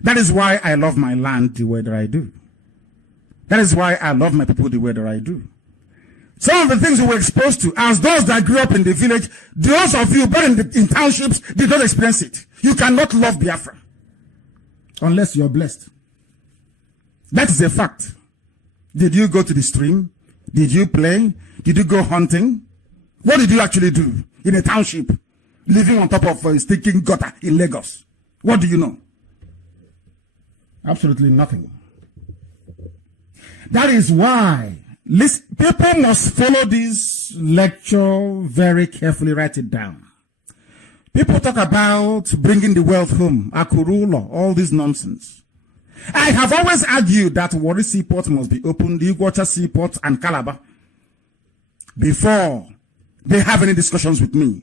That is why I love my land the way that I do. That is why I love my people the way that I do. Some of the things we were exposed to, as those that grew up in the village, those of you born in townships did not experience it. You cannot love Biafra unless you're blessed. That is a fact. Did you go to the stream? Did you play? Did you go hunting? What did you actually do in a township, living on top of a stinking gutter in Lagos? What do you know? Absolutely nothing. That is why people must follow this lecture very carefully, write it down. People talk about bringing the wealth home, Akurula, all this nonsense. I have always argued that Warri Seaport must be opened, the Iguacha Seaport and Calabar, before they have any discussions with me.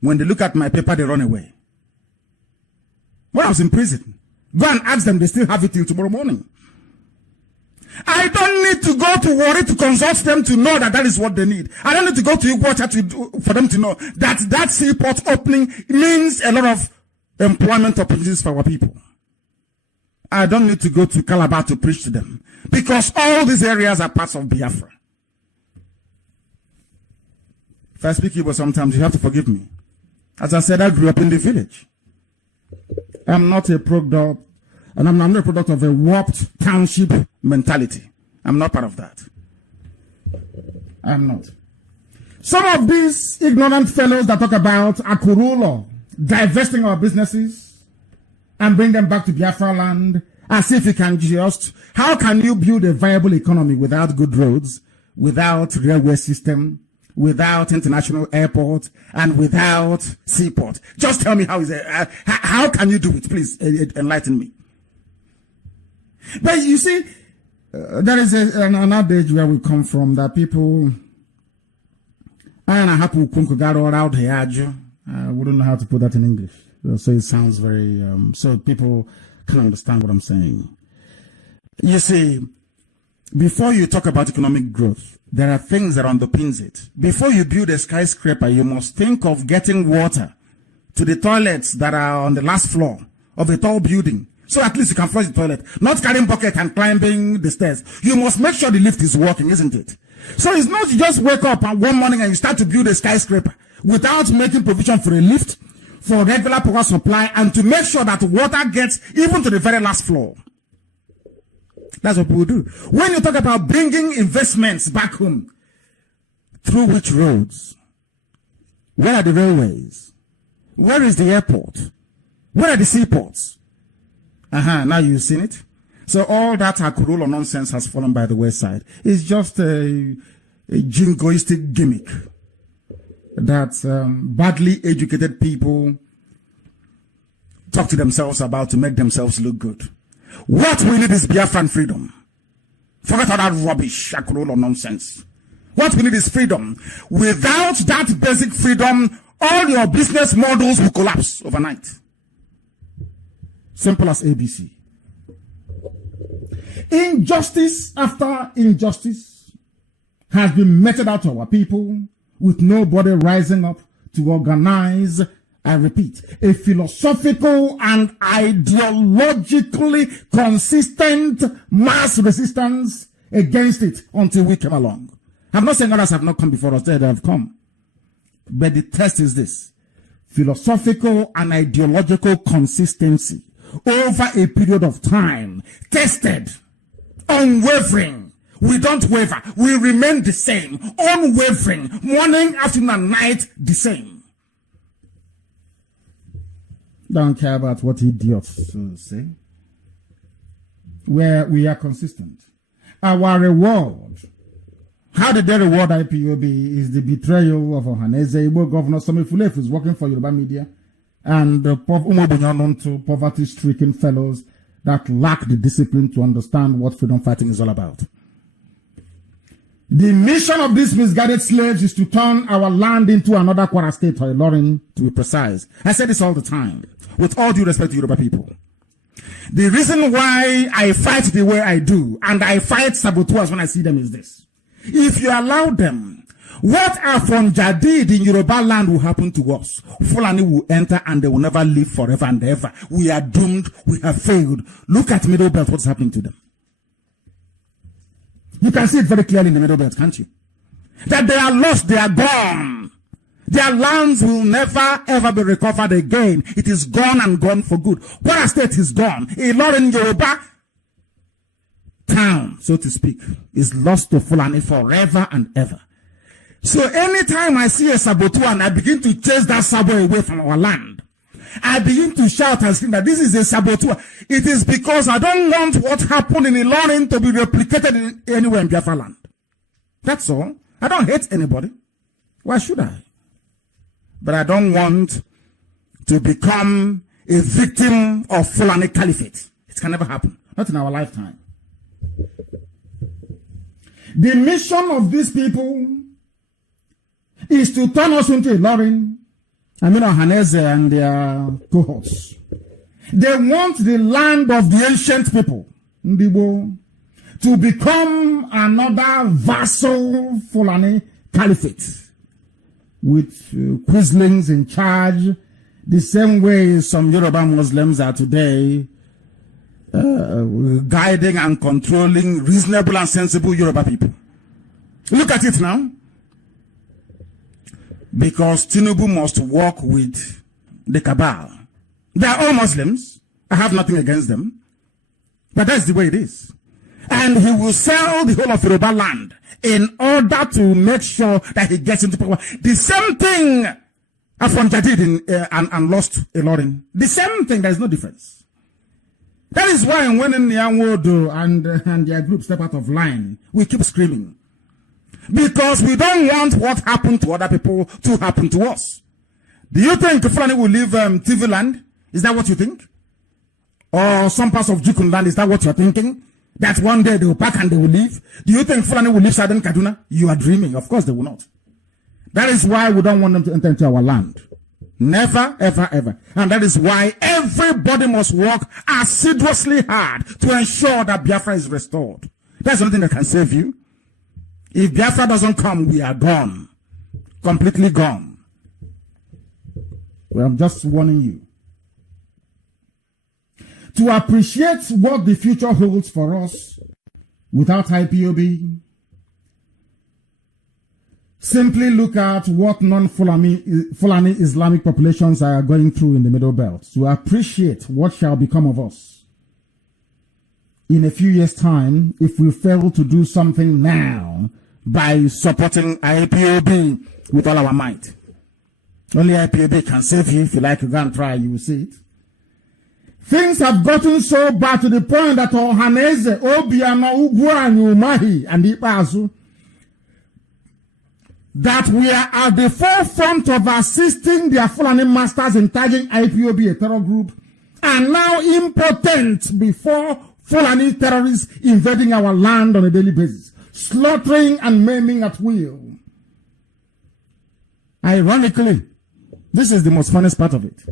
When they look at my paper, they run away. When I was in prison, go and ask them, they still have it till tomorrow morning. I don't need to go to Warri to consult them to know that that is what they need. I don't need to go to Iguacha for them to know that that seaport opening means a lot of employment opportunities for our people. I don't need to go to Calabar to preach to them, because all these areas are parts of Biafra. If I speak Igbo sometimes, you have to forgive me. As I said, I grew up in the village. I'm not a product, and I'm not a product of a warped township mentality. I'm not part of that. I'm not. Some of these ignorant fellows that talk about Akurula divesting our businesses and bring them back to Biafra land as if you can just, how can you build a viable economy without good roads, without railway system, without international airport, and without seaport? Just tell me how is it? How can you do it? Please enlighten me. But you see, there is an adage where we come from that people, I wouldn't know how to put that in English. So it sounds very, so people can understand what I'm saying. You see, before you talk about economic growth, there are things that underpins it. Before you build a skyscraper, you must think of getting water to the toilets that are on the last floor of a tall building. So at least you can flush the toilet. Not carrying bucket and climbing the stairs. You must make sure the lift is working, isn't it? So it's not you just wake up one morning and you start to build a skyscraper without making provision for a lift, for regular power supply, and to make sure that water gets even to the very last floor. That's what people do. When you talk about bringing investments back home, through which roads? Where are the railways? Where is the airport? Where are the seaports? Now you've seen it. So all that Akurula nonsense has fallen by the wayside. It's just a jingoistic gimmick that badly educated people talk to themselves about to make themselves look good. What we need is Biafran freedom. Forget all that rubbish, Akurula nonsense. What we need is freedom. Without that basic freedom, all your business models will collapse overnight. Simple as ABC. Injustice after injustice has been meted out to our people with nobody rising up to organize, I repeat, a philosophical and ideologically consistent mass resistance against it until we came along. I'm not saying others have not come before us, they have come. But the test is this: philosophical and ideological consistency over a period of time, tested, unwavering. We don't waver. We remain the same, unwavering, morning, afternoon, and night, the same. Don't care about what idiots say. Where we are consistent. Our reward, how did they reward IPOB, is the betrayal of Ohaneze Igbo Governor Somifulef, who's working for Yoruba media, and poverty-stricken fellows that lack the discipline to understand what freedom fighting is all about. The mission of these misguided slaves is to turn our land into another Kwara State, or Ilorin, to be precise. I say this all the time, with all due respect to Yoruba people. The reason why I fight the way I do, and I fight saboteurs when I see them, is this: if you allow them, What Afonja did in Yoruba land will happen to us. Fulani will enter and they will never live forever and ever. We are doomed. We have failed. Look at Middle Belt. What's happening to them? You can see it very clearly in the Middle Belt, can't you? That they are lost. They are gone. Their lands will never ever be recovered again. It is gone and gone for good. Kwara State is gone. Ilorin Yoruba town, so to speak, is lost to Fulani forever and ever. So anytime I see a saboteur and I begin to chase that sabo away from our land, I begin to shout and scream that this is a saboteur. It is because I don't want what happened in Ilorin to be replicated anywhere in Biafra land. That's all. I don't hate anybody. Why should I? But I don't want to become a victim of Fulani Caliphate. It can never happen. Not in our lifetime. The mission of these people is to turn us into Ilorin, Haneze and their cohorts. They want the land of the ancient people, Ndibo, to become another vassal Fulani Caliphate with Quislings in charge, the same way some Yoruba Muslims are today guiding and controlling reasonable and sensible Yoruba people. Look at it now. Because Tinubu must work with the cabal. They are all Muslims. I have nothing against them. But that's the way it is. And he will sell the whole of Yoruba land in order to make sure that he gets into power. The same thing Afonja did and lost Ilorin. The same thing. There is no difference. That is why when Nyanwodo and their group step out of line, we keep screaming. Because we don't want what happened to other people to happen to us. Do you think Fulani will leave TV land? Is that what you think? Or some parts of Jukun land, is that what you're thinking? That one day they will pack and they will leave? Do you think Fulani will leave Southern Kaduna? You are dreaming. Of course they will not. That is why we don't want them to enter into our land. Never, ever, ever. And that is why everybody must work assiduously hard to ensure that Biafra is restored. That's the only thing that can save you. If Biafra doesn't come, we are gone. Completely gone. Well, I'm just warning you. To appreciate what the future holds for us without IPOB, simply look at what non-Fulani Islamic populations are going through in the Middle Belt to appreciate what shall become of us in a few years' time if we fail to do something now by supporting IPOB with all our might. Only IPOB can save you. If you like, you go and try, you will see it. Things have gotten so bad to the point that Ohaneze, Obiano, Ugwuanyu, Umahi, and Ipazu, that we are at the forefront of assisting their Fulani masters in tagging IPOB, a terror group, and now impotent before Fulani terrorists invading our land on a daily basis, slaughtering and maiming at will. Ironically, this is the most funniest part of it.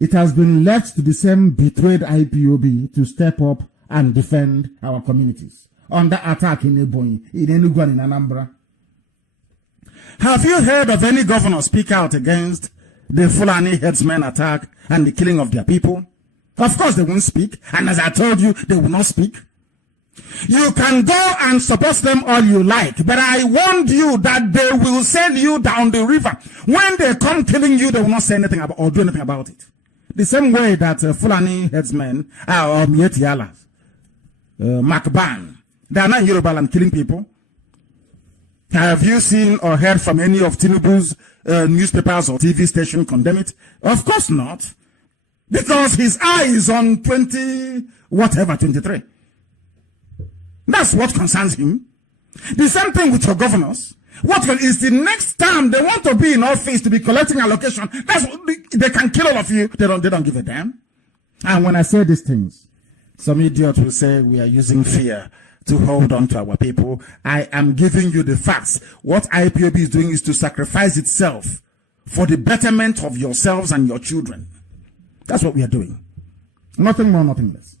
It has been left to the same betrayed IPOB to step up and defend our communities under attack in Ebonyi, in Enugu and in Anambra. Have you heard of any governor speak out against the Fulani headsmen attack and the killing of their people? Of course they won't speak, and as I told you, they will not speak. You can go and support them all you like, but I warned you that they will send you down the river. When they come killing you, they will not say anything about or do anything about it. The same way that Fulani headsmen or Mietialas, Makban, they are not in Yoruba land killing people. Have you seen or heard from any of Tinubu's newspapers or TV station condemn it? Of course not. Because his eye is on 23. That's what concerns him. The same thing with your governors. What is the next time they want to be in office to be collecting allocation? That's what they can kill all of you. They don't give a damn. And when I say these things, some idiot will say we are using fear to hold on to our people. I am giving you the facts. What IPOB is doing is to sacrifice itself for the betterment of yourselves and your children. That's what we are doing. Nothing more, nothing less.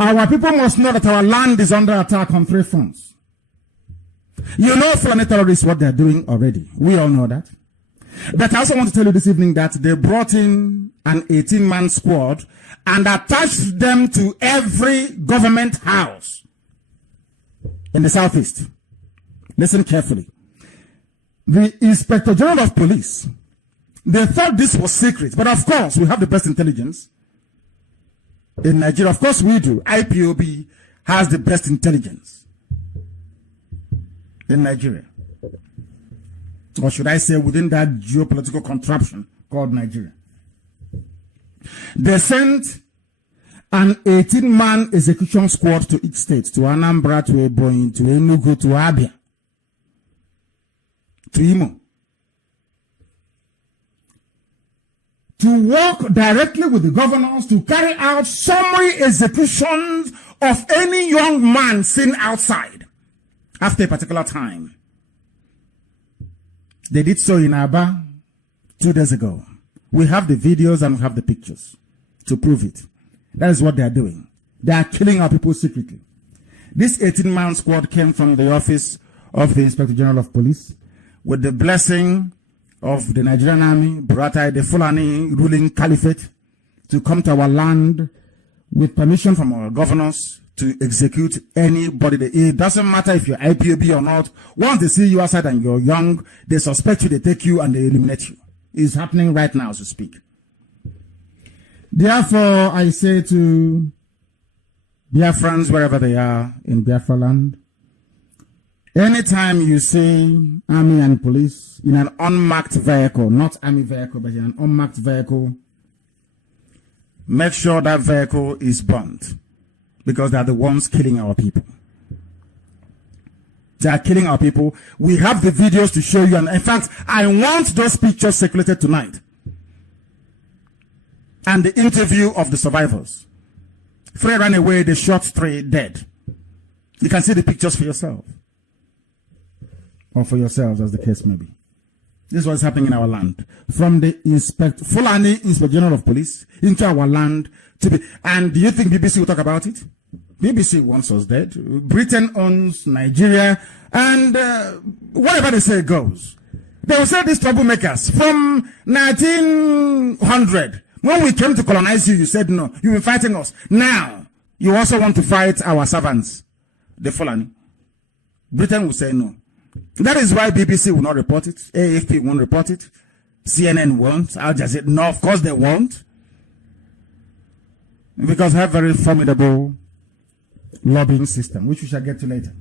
Our people must know that our land is under attack on three fronts. You know Fulani terrorists, what they're doing already. We all know that. But I also want to tell you this evening that they brought in an 18-man squad and attached them to every government house in the southeast. Listen carefully. The Inspector General of Police, they thought this was secret, but of course we have the best intelligence in Nigeria. Of course we do. IPOB has the best intelligence in Nigeria. Or should I say within that geopolitical contraption called Nigeria. They sent an 18-man execution squad to each state, to Anambra, to Ebonyi, to Enugu, to Abia, to Imo, to work directly with the governors to carry out summary executions of any young man seen outside after a particular time. They did so in Aba 2 days ago. We have the videos and we have the pictures to prove it. That is what they are doing. They are killing our people secretly. This 18-man squad came from the office of the Inspector General of Police with the blessing of the Nigerian Army, Buratai, the Fulani ruling caliphate, to come to our land with permission from our governors to execute anybody. It doesn't matter if you're IPOB or not. Once they see you outside and you're young, they suspect you, they take you and they eliminate you. It's happening right now as we speak. Therefore, I say to Biafrans, wherever they are in Biafra land, anytime you see army and police in an unmarked vehicle, not army vehicle, but in an unmarked vehicle, make sure that vehicle is burnt. Because they are the ones killing our people. They are killing our people. We have the videos to show you. And in fact, I want those pictures circulated tonight. And the interview of the survivors. 3 ran away, they shot 3 dead. You can see the pictures for yourself. Or for yourselves, as the case may be. This is what's happening in our land. From the Fulani Inspector General of Police into our land. And do you think BBC will talk about it? BBC wants us dead. Britain owns Nigeria. And whatever they say goes. They will say these troublemakers. From 1900, when we came to colonize you, you said no. You've been fighting us. Now, you also want to fight our servants, the Fulani. Britain will say no. That is why BBC will not report it. AFP won't report it. CNN won't. Al Jazeera. No, of course they won't. Because they have very formidable lobbying system, which we shall get to later.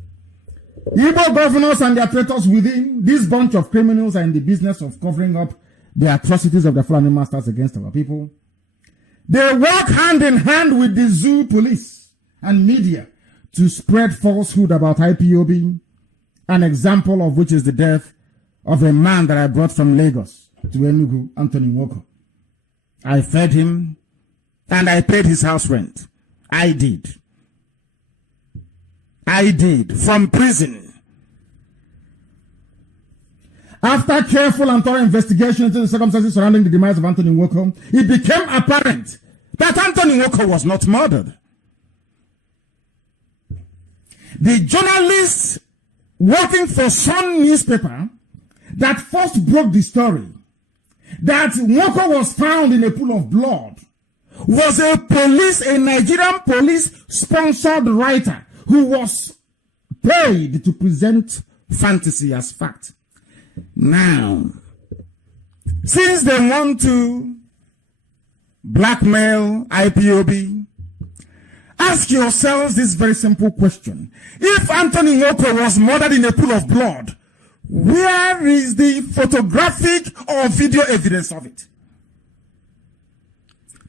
Igbo governors and their traitors within, this bunch of criminals are in the business of covering up the atrocities of the Fulani masters against our people. They work hand in hand with the zoo police and media to spread falsehood about IPOB, an example of which is the death of a man that I brought from Lagos to Enugu, Anthony Nwoko. I fed him and I paid his house rent. I did. From prison. After careful and thorough investigation into the circumstances surrounding the demise of Anthony Nwoko, it became apparent that Anthony Nwoko was not murdered. The journalists working for Sun newspaper that first broke the story that Nwoko was found in a pool of blood was a Nigerian police-sponsored writer who was paid to present fantasy as fact. Now, since they want to blackmail IPOB, ask yourselves this very simple question. If Anthony Nwoko was murdered in a pool of blood, where is the photographic or video evidence of it?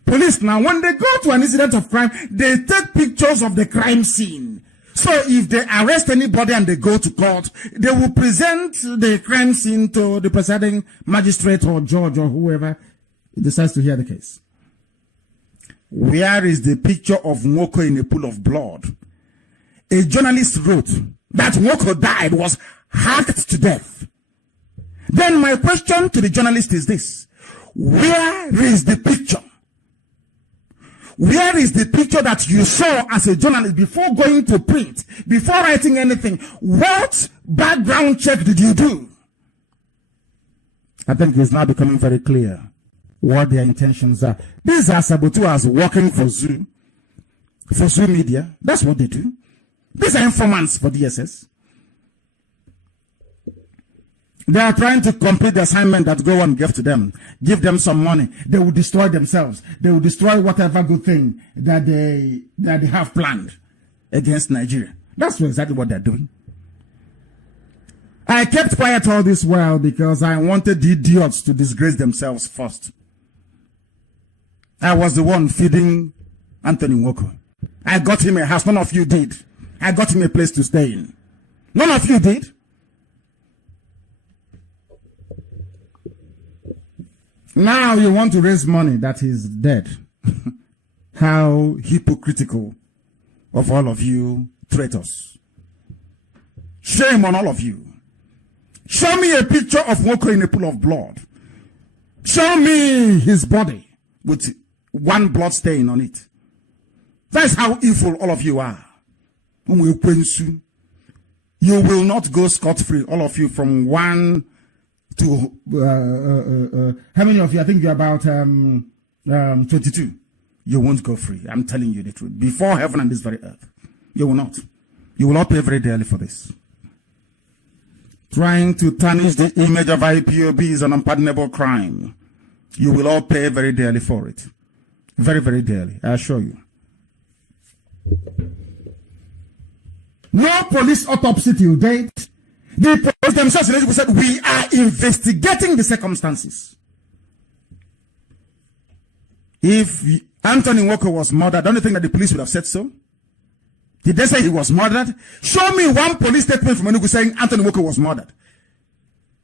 Police now, when they go to an incident of crime, they take pictures of the crime scene. So if they arrest anybody and they go to court, they will present the crime scene to the presiding magistrate or judge or whoever decides to hear the case. Where is the picture of Nwoko in a pool of blood? A journalist wrote that Nwoko died, was hacked to death. Then my question to the journalist is this. Where is the picture? Where is the picture that you saw as a journalist before going to print, before writing anything? What background check did you do? I think it's now becoming very clear what their intentions are. These are saboteurs working for Zoo Media. That's what they do. These are informants for DSS. They are trying to complete the assignment that go on give to them. Give them some money. They will destroy themselves. They will destroy whatever good thing that they have planned against Nigeria. That's exactly what they're doing. I kept quiet all this while because I wanted the idiots to disgrace themselves first. I was the one feeding Anthony Nwoko. I got him a house. None of you did. I got him a place to stay in. None of you did. Now you want to raise money that is dead. How hypocritical of all of you traitors. Shame on all of you. Show me a picture of Nwoko in a pool of blood. Show me his body with one blood stain on it. That's how evil all of you are. You will not go scot-free, all of you, from 1 to how many of you? I think you're about 22. You won't go free. I'm telling you the truth. Before heaven and this very earth, you will not. You will not pay very dearly for this. Trying to tarnish the image of IPOB is an unpardonable crime. You will all pay very dearly for it. Very, very dearly, I assure you. No police autopsy till date. The police themselves said, we are investigating the circumstances. If Anthony Nwoko was murdered, don't you think that the police would have said so? Did they say he was murdered? Show me one police statement from Enugu saying Anthony Nwoko was murdered.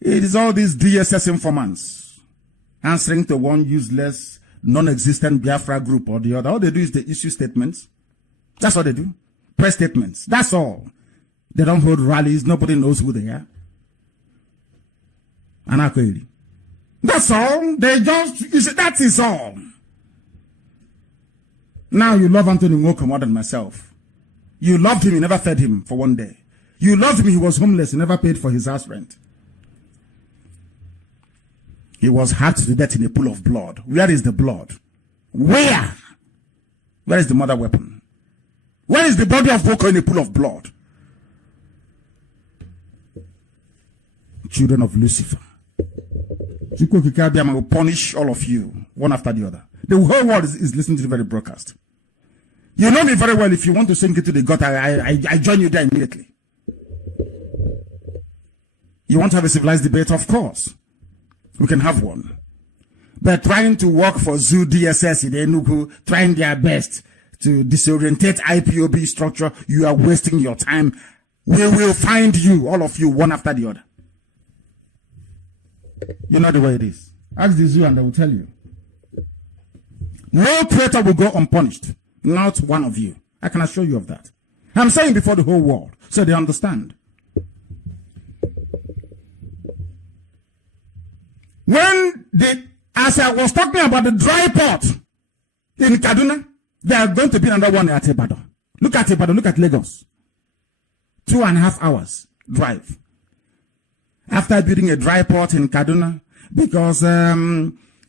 It is all these DSS informants answering to one useless, non-existent Biafra group or the other. All they do is they issue statements. That's all they do. Press statements. That's all. They don't hold rallies. Nobody knows who they are. Anakoeli. That's all. They just, that is all. Now you love Anthony Nwoko more than myself. You loved him, you never fed him for one day. You loved him, he was homeless, you never paid for his house rent. He was hacked to death in a pool of blood. Where is the blood? Where? Where is the murder weapon? Where is the body of Nwoko in a pool of blood? Children of Lucifer. I will punish all of you, one after the other. The whole world is listening to the very broadcast. You know me very well. If you want to sink into the gutter, I join you there immediately. You want to have a civilized debate? Of course. We can have one. But trying to work for Zoo DSS in Enugu, trying their best to disorientate IPOB structure, you are wasting your time. We will find you, all of you, one after the other. You know the way it is. Ask the Zoo and they will tell you. No traitor will go unpunished. Not one of you. I can assure you of that. I'm saying before the whole world, so they understand. As I was talking about the dry port in Kaduna, there are going to be another one at Ibadan. Look at Ibadan, look at Lagos. 2.5 hours drive. After building a dry port in Kaduna, because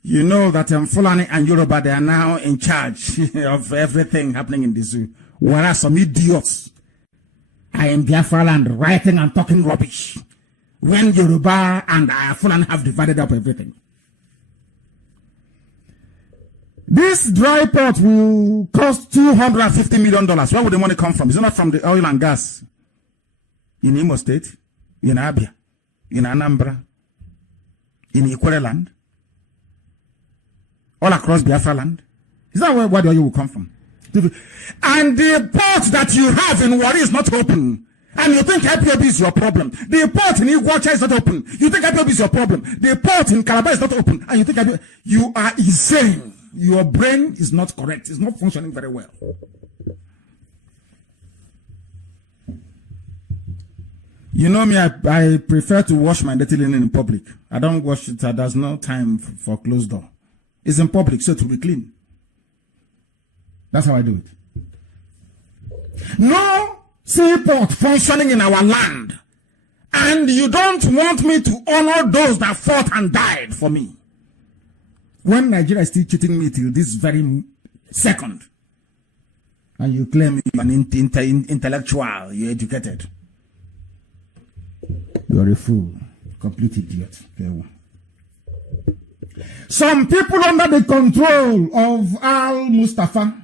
you know that Fulani and Yoruba, they are now in charge of everything happening in the zoo. Whereas some idiots are in Biafra land writing and talking rubbish. When Yoruba and Fulani have divided up everything. This dry port will cost $250 million. Where would the money come from? Is it not from the oil and gas? In Imo State, in Abia, in Anambra, in Ikwere land, all across Biafra land. Is that where the oil will come from? And the port that you have in Warri is not open. And you think IPOB is your problem. The port in Iguacha is not open. You think IPOB is your problem. The port in Calabar is not open. And you think IPOB, you are insane. Your brain is not correct. It's not functioning very well. You know me, I prefer to wash my dirty linen in public. I don't wash it. There's no time for closed door. It's in public, so it will be clean. That's how I do it. No seaport functioning in our land. And you don't want me to honor those that fought and died for me. When Nigeria is still cheating me till this very second. And you claim you're an intellectual, you're educated. You're a fool. Complete idiot. Okay. Some people under the control of Al Mustafa.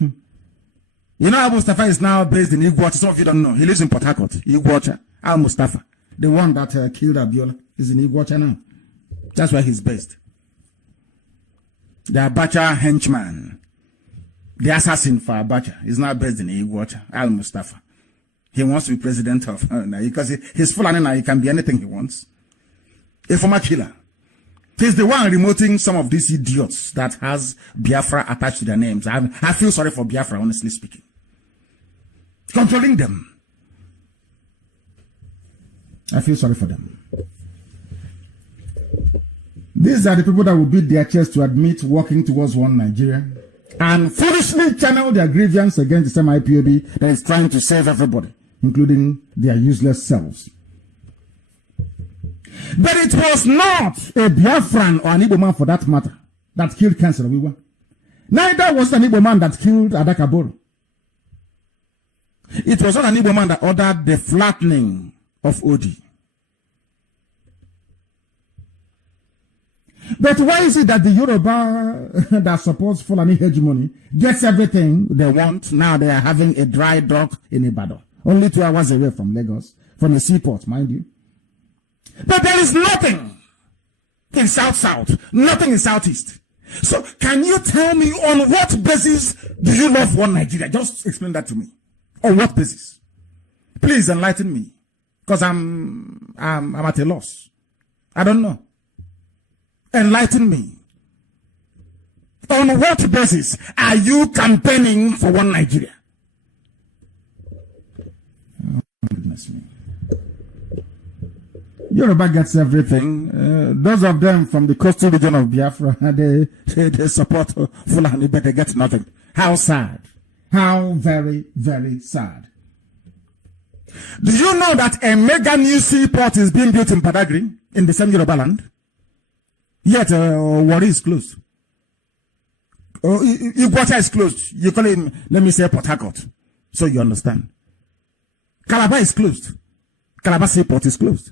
You know, Al Mustafa is now based in Iguacha. Some of you don't know. He lives in Port Harcourt. Iguacha. Al Mustafa. The one that killed Abiola is in Iguacha now. That's where he's based. The Abacha henchman. The assassin for Abacha is now based in Iguacha. Al Mustafa. He wants to be president of because he's Fulani now. He can be anything he wants. A former killer. He's the one remoting some of these idiots that has Biafra attached to their names. I feel sorry for Biafra, honestly speaking. Controlling them. I feel sorry for them. These are the people that will beat their chest to admit working towards one Nigeria and foolishly channel their grievance against the same IPOB that is trying to save everybody, including their useless selves. But it was not a Biafran or an Igbo man, for that matter, that killed Councillor Wiwa. Neither was an Igbo man that killed Adakaboro. It was not an Igbo man that ordered the flattening of Odi. But why is it that the Yoruba that supports Fulani hegemony gets everything they want? Now they are having a dry dock in Ibadan, only 2 hours away from Lagos, from a seaport, mind you. But there is nothing in South-South, nothing in Southeast. So can you tell me on what basis do you love one Nigeria? Just explain that to me. On what basis? Please enlighten me, because I'm at a loss. I don't know. Enlighten me. On what basis are you campaigning for one Nigeria? Oh, goodness me. Yoruba gets everything. Those of them from the coastal region of Biafra, they support Fulani, but they get nothing. How sad. How very, very sad. Do you know that a mega new seaport is being built in Badagry, in the same Yoruba land? Yet, Warri is closed. Iguacha is closed. You call it, let me say, Port Harcourt. So you understand. Calabar is closed. Calabar seaport is closed.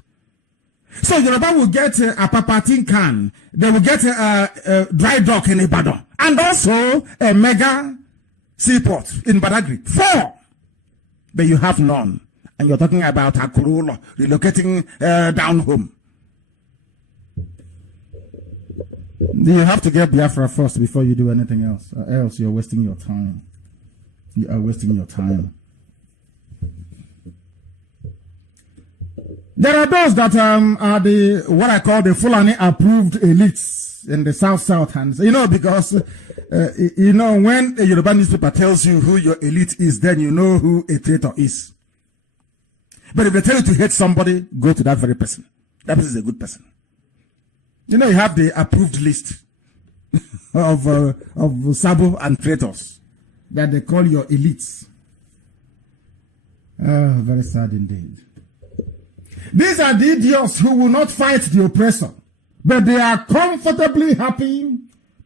So Yoruba will get a Papatin can. They will get a dry dock in Ibadan. And also a mega seaport in Badagry. 4. But you have none. And you're talking about Akurula relocating down home. You have to get Biafra first before you do anything else. Or else you're wasting your time. You are wasting your time. There are those that are the what I call the Fulani approved elites in the South hands. You know, because you know, when a Yoruba newspaper tells you who your elite is, then you know who a traitor is. But if they tell you to hate somebody, go to that very person. That person is a good person. You know, you have the approved list of Sabo and traitors that they call your elites. Very sad indeed. These are the idiots who will not fight the oppressor, but they are comfortably happy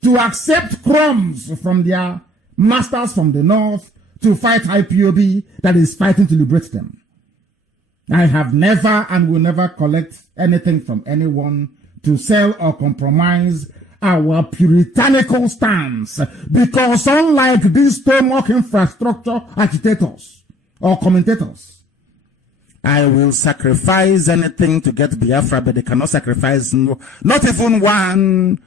to accept crumbs from their masters from the north to fight IPOB that is fighting to liberate them. I have never and will never collect anything from anyone to sell or compromise our puritanical stance, because unlike these stomach infrastructure agitators or commentators, I will sacrifice anything to get Biafra, but they cannot sacrifice not even one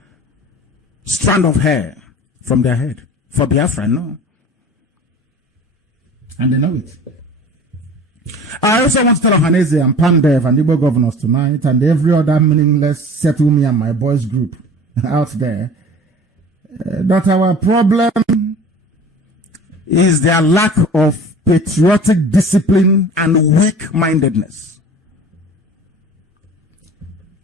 strand of hair from their head for Biafra, no. And they know it. I also want to tell Ohaneze and Pandev and Igbo governors tonight, and every other meaningless settle me and my boys group out there, that our problem is their lack of patriotic discipline and weak-mindedness.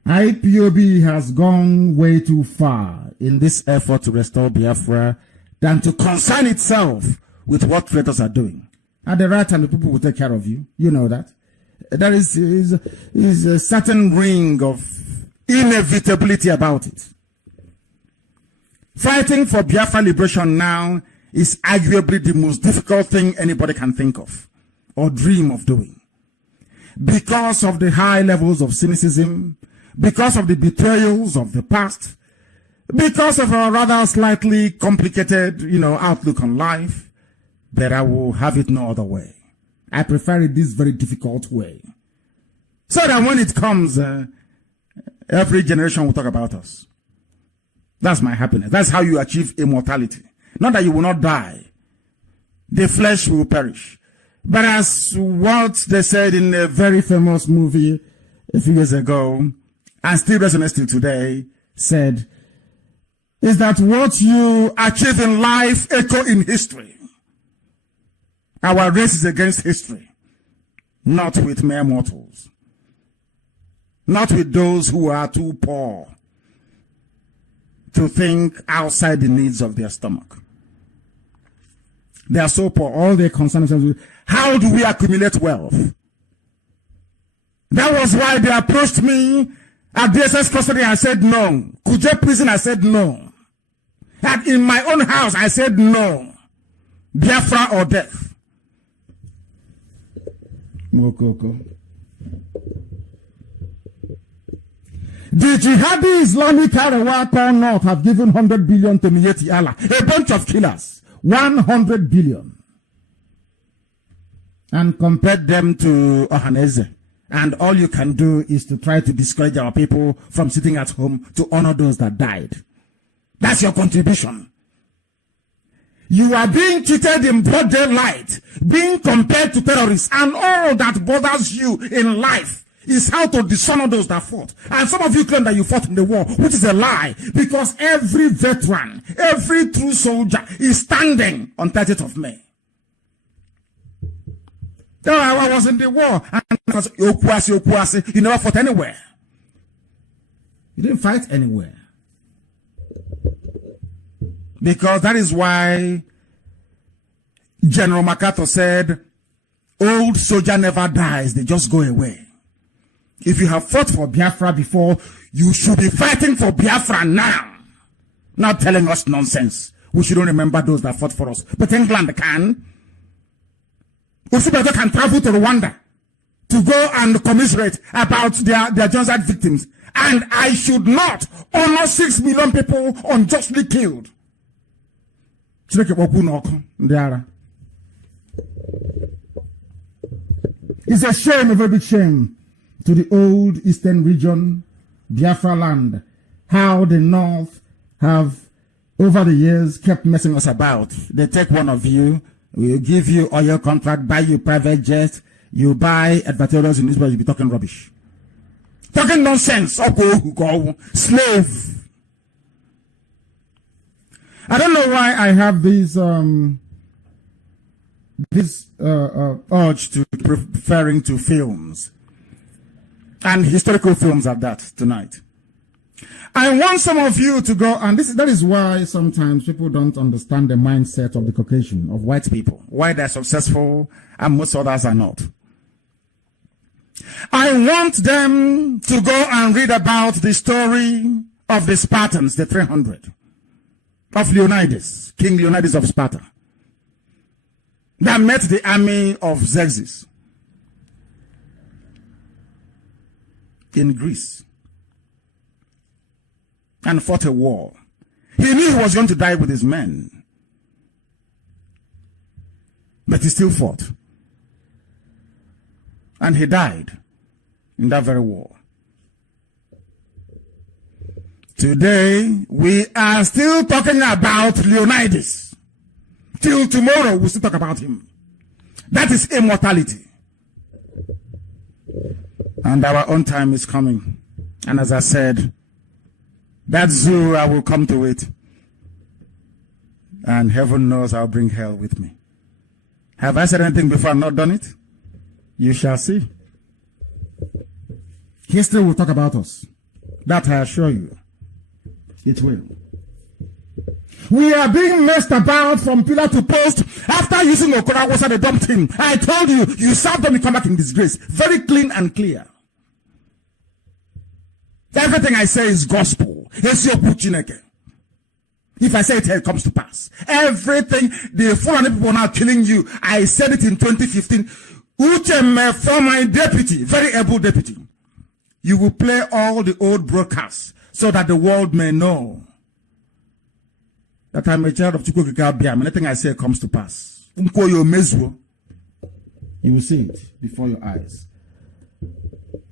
IPOB has gone way too far in this effort to restore Biafra than to concern itself with what traitors are doing. At the right time, the people will take care of you. You know that. There is a certain ring of inevitability about it. Fighting for Biafra liberation now is arguably the most difficult thing anybody can think of or dream of doing. Because of the high levels of cynicism, because of the betrayals of the past, because of a rather slightly complicated, outlook on life, but I will have it no other way. I prefer it this very difficult way. So that when it comes, every generation will talk about us. That's my happiness. That's how you achieve immortality. Not that you will not die. The flesh will perish. But as what they said in a very famous movie a few years ago, and still resonates till today, said, is that what you achieve in life echo in history. Our race is against history, not with mere mortals, not with those who are too poor to think outside the needs of their stomach. They are so poor, all their concerns with how do we accumulate wealth? That was why they approached me at DSS custody. I said no. Kuje prison, I said no. And in my own house, I said no. Biafra or death. Mokoko. The jihadi Islamic Arewa North have given 100 billion to Miyetti Allah. A bunch of killers. 100 billion. And compared them to Ohaneze. And all you can do is to try to discourage our people from sitting at home to honor those that died. That's your contribution. You are being treated in broad daylight, being compared to terrorists, and all that bothers you in life is how to dishonor those that fought. And some of you claim that you fought in the war, which is a lie, because every veteran, every true soldier is standing on 30th of May. I was in the war, and it was Okuasi, you never fought anywhere. You didn't fight anywhere. Because that is why General MacArthur said, old soldier never dies, they just go away. If you have fought for Biafra before, you should be fighting for Biafra now. Not telling us nonsense. We shouldn't remember those that fought for us. But England can. Usibato can travel to Rwanda to go and commiserate about their genocide victims. And I should not honor 6 million people unjustly killed. It's a shame, a very big shame, to the old eastern region, Biafra land, how the North have, over the years, kept messing us about. They take one of you, will give you oil contract, buy you private jet, you buy advertisers in newspapers, you'll be talking rubbish. Talking nonsense, slave. I don't know why I have this urge to referring to films and historical films at that tonight. I want some of you to go, and that is why sometimes people don't understand the mindset of the Caucasian, of white people, why they're successful and most others are not. I want them to go and read about the story of the Spartans, the 300. Of Leonidas, King Leonidas of Sparta, that met the army of Xerxes in Greece and fought a war. He knew he was going to die with his men, but he still fought. And he died in that very war. Today, we are still talking about Leonidas. Till tomorrow, we'll still talk about him. That is immortality. And our own time is coming. And as I said, that zoo, I will come to it. And heaven knows I'll bring hell with me. Have I said anything before I've not done it? You shall see. History will talk about us. That I assure you. It will. We are being messed about from pillar to post. After using Okoroawosa, they dumped him. I told you, you serve them, you come back in disgrace. Very clean and clear. Everything I say is gospel. If I say it, it comes to pass. Everything, the 400 people now killing you, I said it in 2015. Uchem, for my deputy, very able deputy, you will play all the old broadcasts so that the world may know that I'm a child of Chukwukika. Anything I say comes to pass. You will see it before your eyes.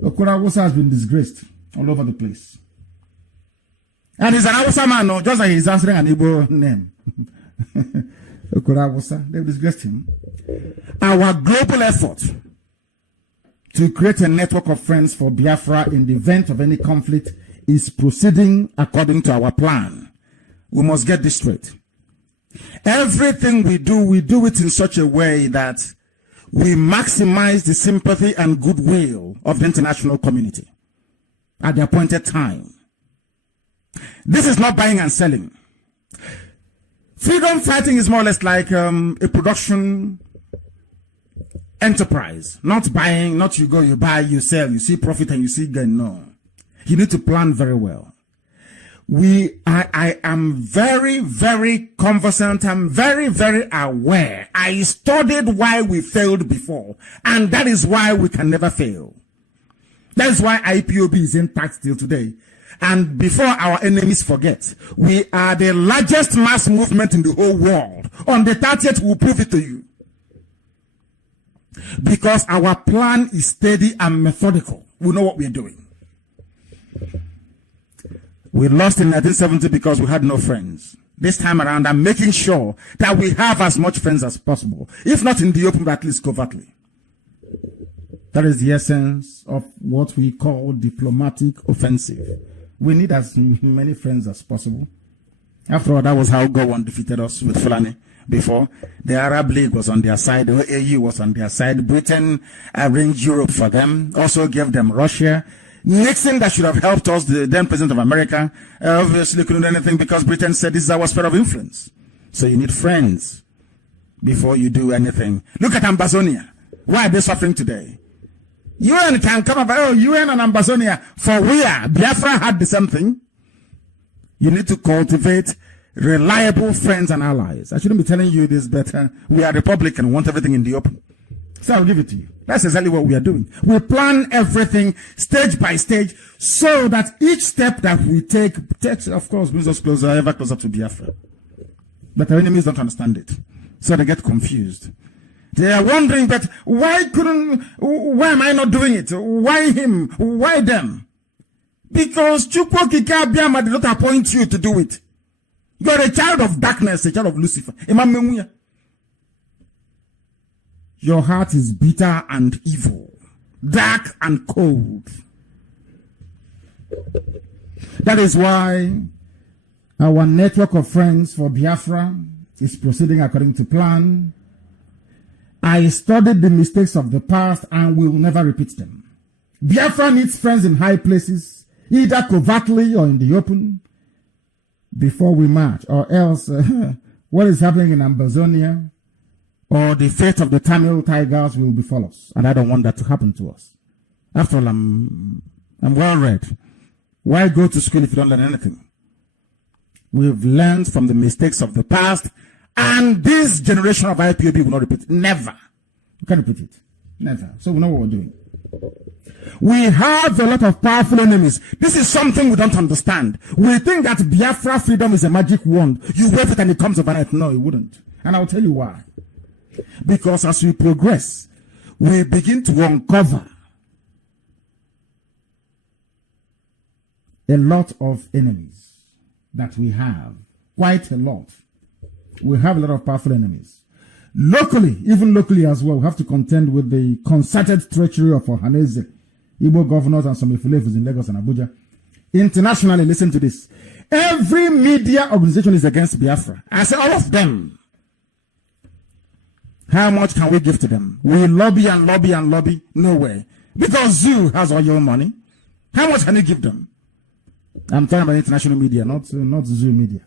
Okoroawosa has been disgraced all over the place. And he's an Hausa man, no, just like he's answering an Igbo name. Okoroawosa, they've disgraced him. Our global effort to create a network of friends for Biafra in the event of any conflict is proceeding according to our plan. We must get this straight. Everything we do it in such a way that we maximize the sympathy and goodwill of the international community at the appointed time. This is not buying and selling. Freedom fighting is more or less like a production enterprise. Not buying, not you go, you buy, you sell, you see profit and you see gain. No. You need to plan very well. I am very, very conversant. I'm very, very aware. I studied why we failed before. And that is why we can never fail. That is why IPOB is intact till today. And before our enemies forget, we are the largest mass movement in the whole world. On the 30th, we'll prove it to you. Because our plan is steady and methodical. We know what we're doing. We lost in 1970 because we had no friends. This time around, I'm making sure that we have as much friends as possible. If not in the open, but at least covertly. That is the essence of what we call diplomatic offensive. We need as many friends as possible. After all, that was how Gowon defeated us with Fulani before. The Arab League was on their side. The AU was on their side. Britain arranged Europe for them. Also gave them Russia. Nixon, that should have helped us, the then President of America, obviously couldn't do anything because Britain said this is our sphere of influence. So you need friends before you do anything. Look at Ambazonia. Why are they suffering today? UN can come up, oh, UN and Ambazonia, for where Biafra had the same thing. You need to cultivate reliable friends and allies. I shouldn't be telling you this, but we are Republican, want everything in the open. So I'll give it to you. That's exactly what we are doing. We plan everything stage by stage so that each step that we take, of course, brings us closer, ever closer to Biafra. But our enemies don't understand it. So they get confused. They are wondering, but why am I not doing it? Why him? Why them? Because Chukwukika Abiyama did not appoint you to do it. You are a child of darkness, a child of Lucifer. Your heart is bitter and evil, dark and cold. That is why our network of friends for Biafra is proceeding according to plan. I studied the mistakes of the past and will never repeat them. Biafra needs friends in high places, either covertly or in the open, before we march, or else what is happening in Ambazonia or the fate of the Tamil Tigers will befall us. And I don't want that to happen to us. After all, I'm well read. Why go to school if you don't learn anything? We've learned from the mistakes of the past, and this generation of IPOB will not repeat it. Never. You can't repeat it. Never. So we know what we're doing. We have a lot of powerful enemies. This is something we don't understand. We think that Biafra freedom is a magic wand. You wave it and it comes overnight. No, it wouldn't. And I'll tell you why. Because as we progress, we begin to uncover a lot of enemies that we have. Quite a lot. We have a lot of powerful enemies. Locally, even locally as well, we have to contend with the concerted treachery of Ohaneze, Igbo governors and some Ifulefus in Lagos and Abuja. Internationally, listen to this. Every media organization is against Biafra. I say all of them. How much can we give to them? We lobby and lobby and lobby. No way. Because Zoo has all your money. How much can you give them? I'm talking about international media, not Zoo media.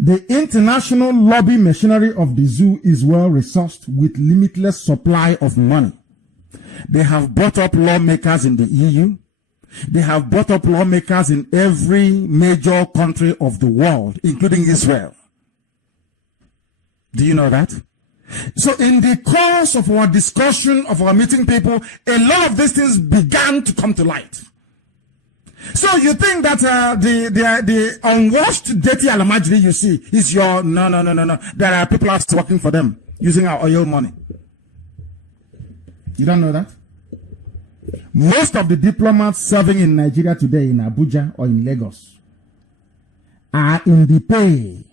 The international lobby machinery of the zoo is well resourced with limitless supply of money. They have brought up lawmakers in the EU. They have brought up lawmakers in every major country of the world, including Israel. Do you know that? So in the course of our discussion, of our meeting people, a lot of these things began to come to light. So you think that the unwashed, dirty Alamajri you see is your... No. There are people out working for them using our oil money. You don't know that? Most of the diplomats serving in Nigeria today, in Abuja or in Lagos, are in the pay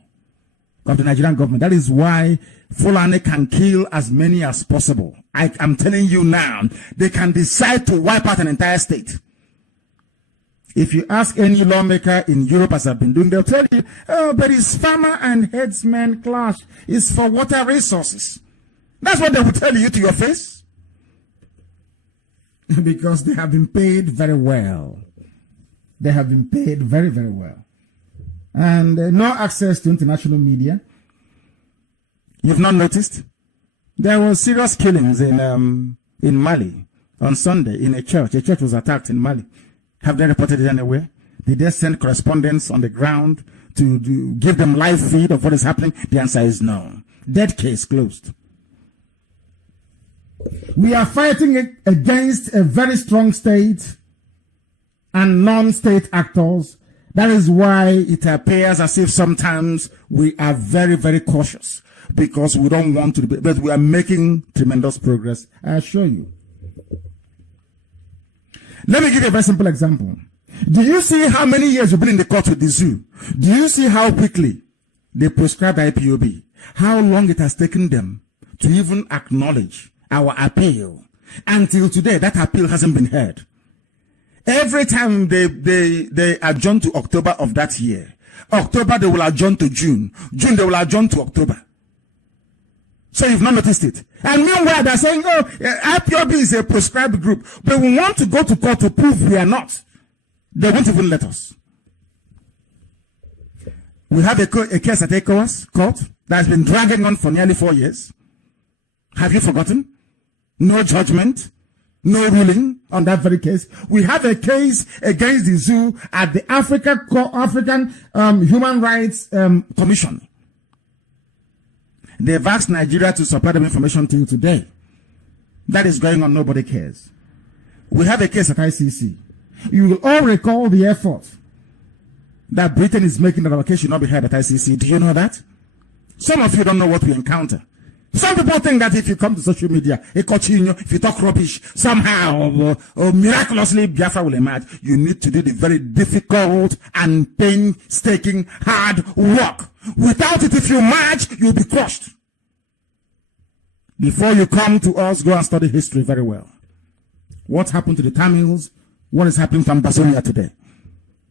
of the Nigerian government. That is why Fulani can kill as many as possible. I'm telling you now, they can decide to wipe out an entire state. If you ask any lawmaker in Europe, as I've been doing, they'll tell you, oh, but it's farmer and headsman clash. It's for water resources. That's what they will tell you to your face. Because they have been paid very well. They have been paid very, very well. And no access to international media. You've not noticed? There were serious killings in Mali on Sunday in a church. A church was attacked in Mali. Have they reported it anywhere? Did they send correspondents on the ground to give them live feed of what is happening? The answer is no. Dead case closed. We are fighting against a very strong state and non-state actors. That is why it appears as if sometimes we are very, very cautious because we don't want to, but we are making tremendous progress, I assure you. Let me give you a very simple example. Do you see how many years you've been in the court with the zoo? Do you see how quickly they prescribed IPOB? How long it has taken them to even acknowledge our appeal? Until today, that appeal hasn't been heard. Every time they adjourn to October of that year, October they will adjourn to June, June they will adjourn to October. So you've not noticed it. And meanwhile, they're saying, oh, IPOB is a prescribed group. But we want to go to court to prove we are not. They won't even let us. We have a case at ECOWAS court that has been dragging on for nearly 4 years. Have you forgotten? No judgment, no ruling on that very case. We have a case against the zoo at the African Human Rights Commission. They've asked Nigeria to supply them information till today. That is going on, nobody cares. We have a case at ICC. You will all recall the effort that Britain is making that our case should not be heard at ICC. Do you know that? Some of you don't know what we encounter. Some people think that if you come to social media, if you talk rubbish, somehow or miraculously Biafra will emerge. You need to do the very difficult and painstaking hard work. Without it, if you march, you'll be crushed. Before you come to us, go and study history very well. What happened to the Tamils? What is happening to Ambazonia today?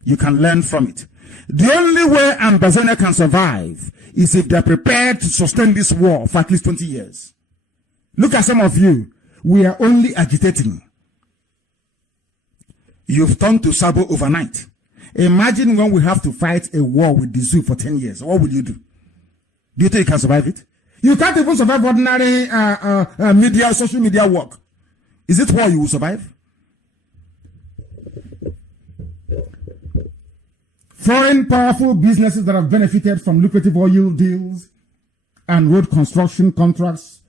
You can learn from it. The only way Ambazonia can survive is if they're prepared to sustain this war for at least 20 years. Look at some of you. We are only agitating. You've turned to Sabo overnight. Imagine when we have to fight a war with the zoo for 10 years. What will you do? Do you think you can survive it? You can't even survive ordinary social media work. Is it war you will survive? Foreign powerful businesses that have benefited from lucrative oil deals and road construction contracts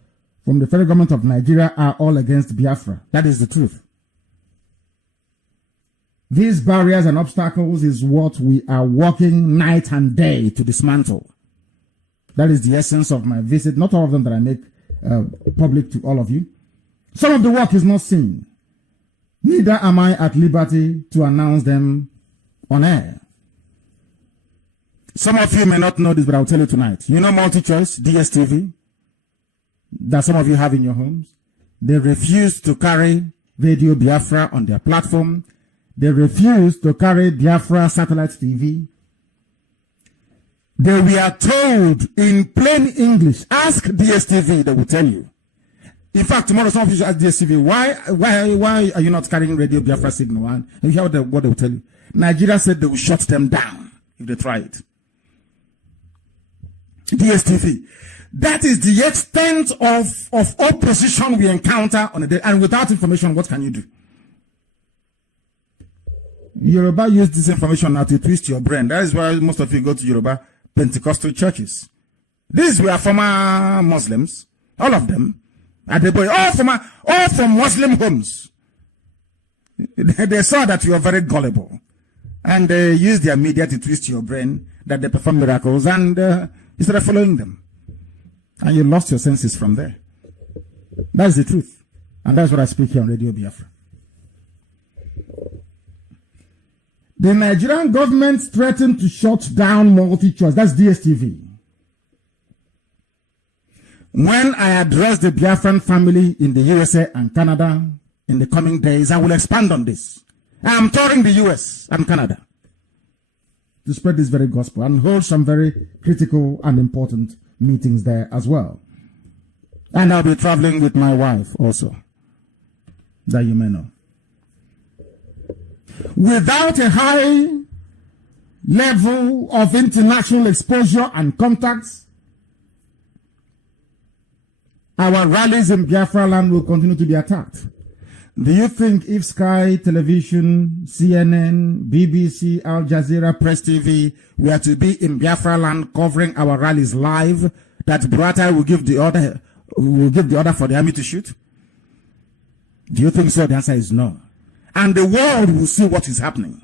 from the federal government of Nigeria are all against Biafra. That is the truth. These barriers and obstacles is what we are working night and day to dismantle. That is the essence of my visit. Not all of them that I make public to all of you. Some of the work is not seen. Neither am I at liberty to announce them on air. Some of you may not know this, but I'll tell you tonight. You know multi-choice, DSTV, that some of you have in your homes? They refuse to carry Radio Biafra on their platform. They refuse to carry Biafra satellite TV. They were told in plain English, ask DSTV, they will tell you. In fact, tomorrow some of you should ask DSTV, why are you not carrying Radio Biafra signal? And you hear what they will tell you. Nigeria said they will shut them down if they try it. DSTV. That is the extent of opposition we encounter on a day. And without information, what can you do? Yoruba use this information now to twist your brain. That is why most of you go to Yoruba Pentecostal churches. These were former Muslims, all of them. All from Muslim homes. They saw that you are very gullible. And they used their media to twist your brain that they perform miracles, and you started following them. And you lost your senses from there. That's the truth. And that's what I speak here on Radio Biafra. The Nigerian government threatened to shut down multi-choice. That's DSTV. When I address the Biafran family in the USA and Canada in the coming days, I will expand on this. I am touring the US and Canada to spread this very gospel and hold some very critical and important meetings there as well. And I'll be traveling with my wife also, that you may know. Without a high level of international exposure and contacts, our rallies in Biafra land will continue to be attacked. Do you think if Sky Television, CNN, BBC, Al Jazeera, Press TV were to be in Biafra land covering our rallies live, that Buratai will give the order for the army to shoot? Do you think so? The answer is no. And the world will see what is happening.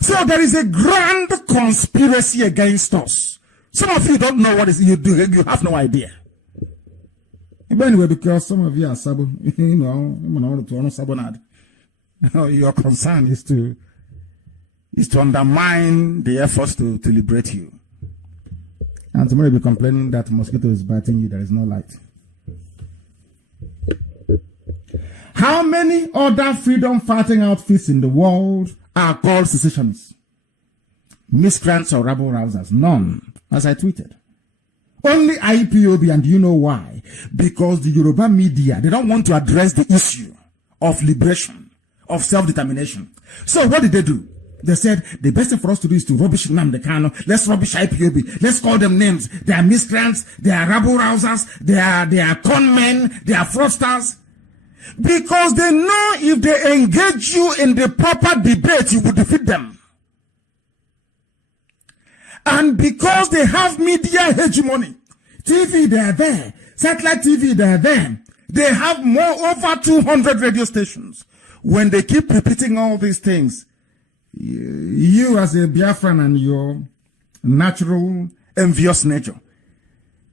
So there is a grand conspiracy against us. Some of you don't know what is you do. You have no idea. But anyway, because some of you are sabo, your concern is to undermine the efforts to liberate you. And tomorrow you'll be complaining that mosquito is biting you, there is no light. How many other freedom fighting outfits in the world are called secessionists? Miscreants or rabble rousers? None, as I tweeted. Only IPOB, and you know why? Because the Yoruba media, they don't want to address the issue of liberation, of self-determination. So what did they do? They said, the best thing for us to do is to rubbish Nnamdi Kanu. Let's rubbish IPOB. Let's call them names. They are miscreants. They are rabble rousers. They are con men. They are fraudsters. Because they know if they engage you in the proper debate, you will defeat them. And because they have media hegemony, TV, they are there. Satellite TV, they are there. They have over 200 radio stations. When they keep repeating all these things, you as a Biafran and your natural envious nature,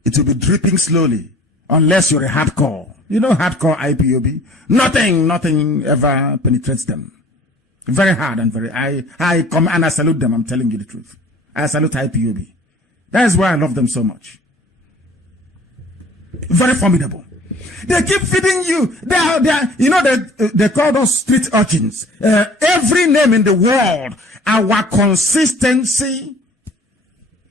it will be dripping slowly, unless you're a hardcore. You know hardcore IPOB? Nothing ever penetrates them. Very hard and very, I come and I salute them, I'm telling you the truth. I salute IPOB. That is why I love them so much. Very formidable. They keep feeding you. They call us street urchins. Every name in the world. Our consistency,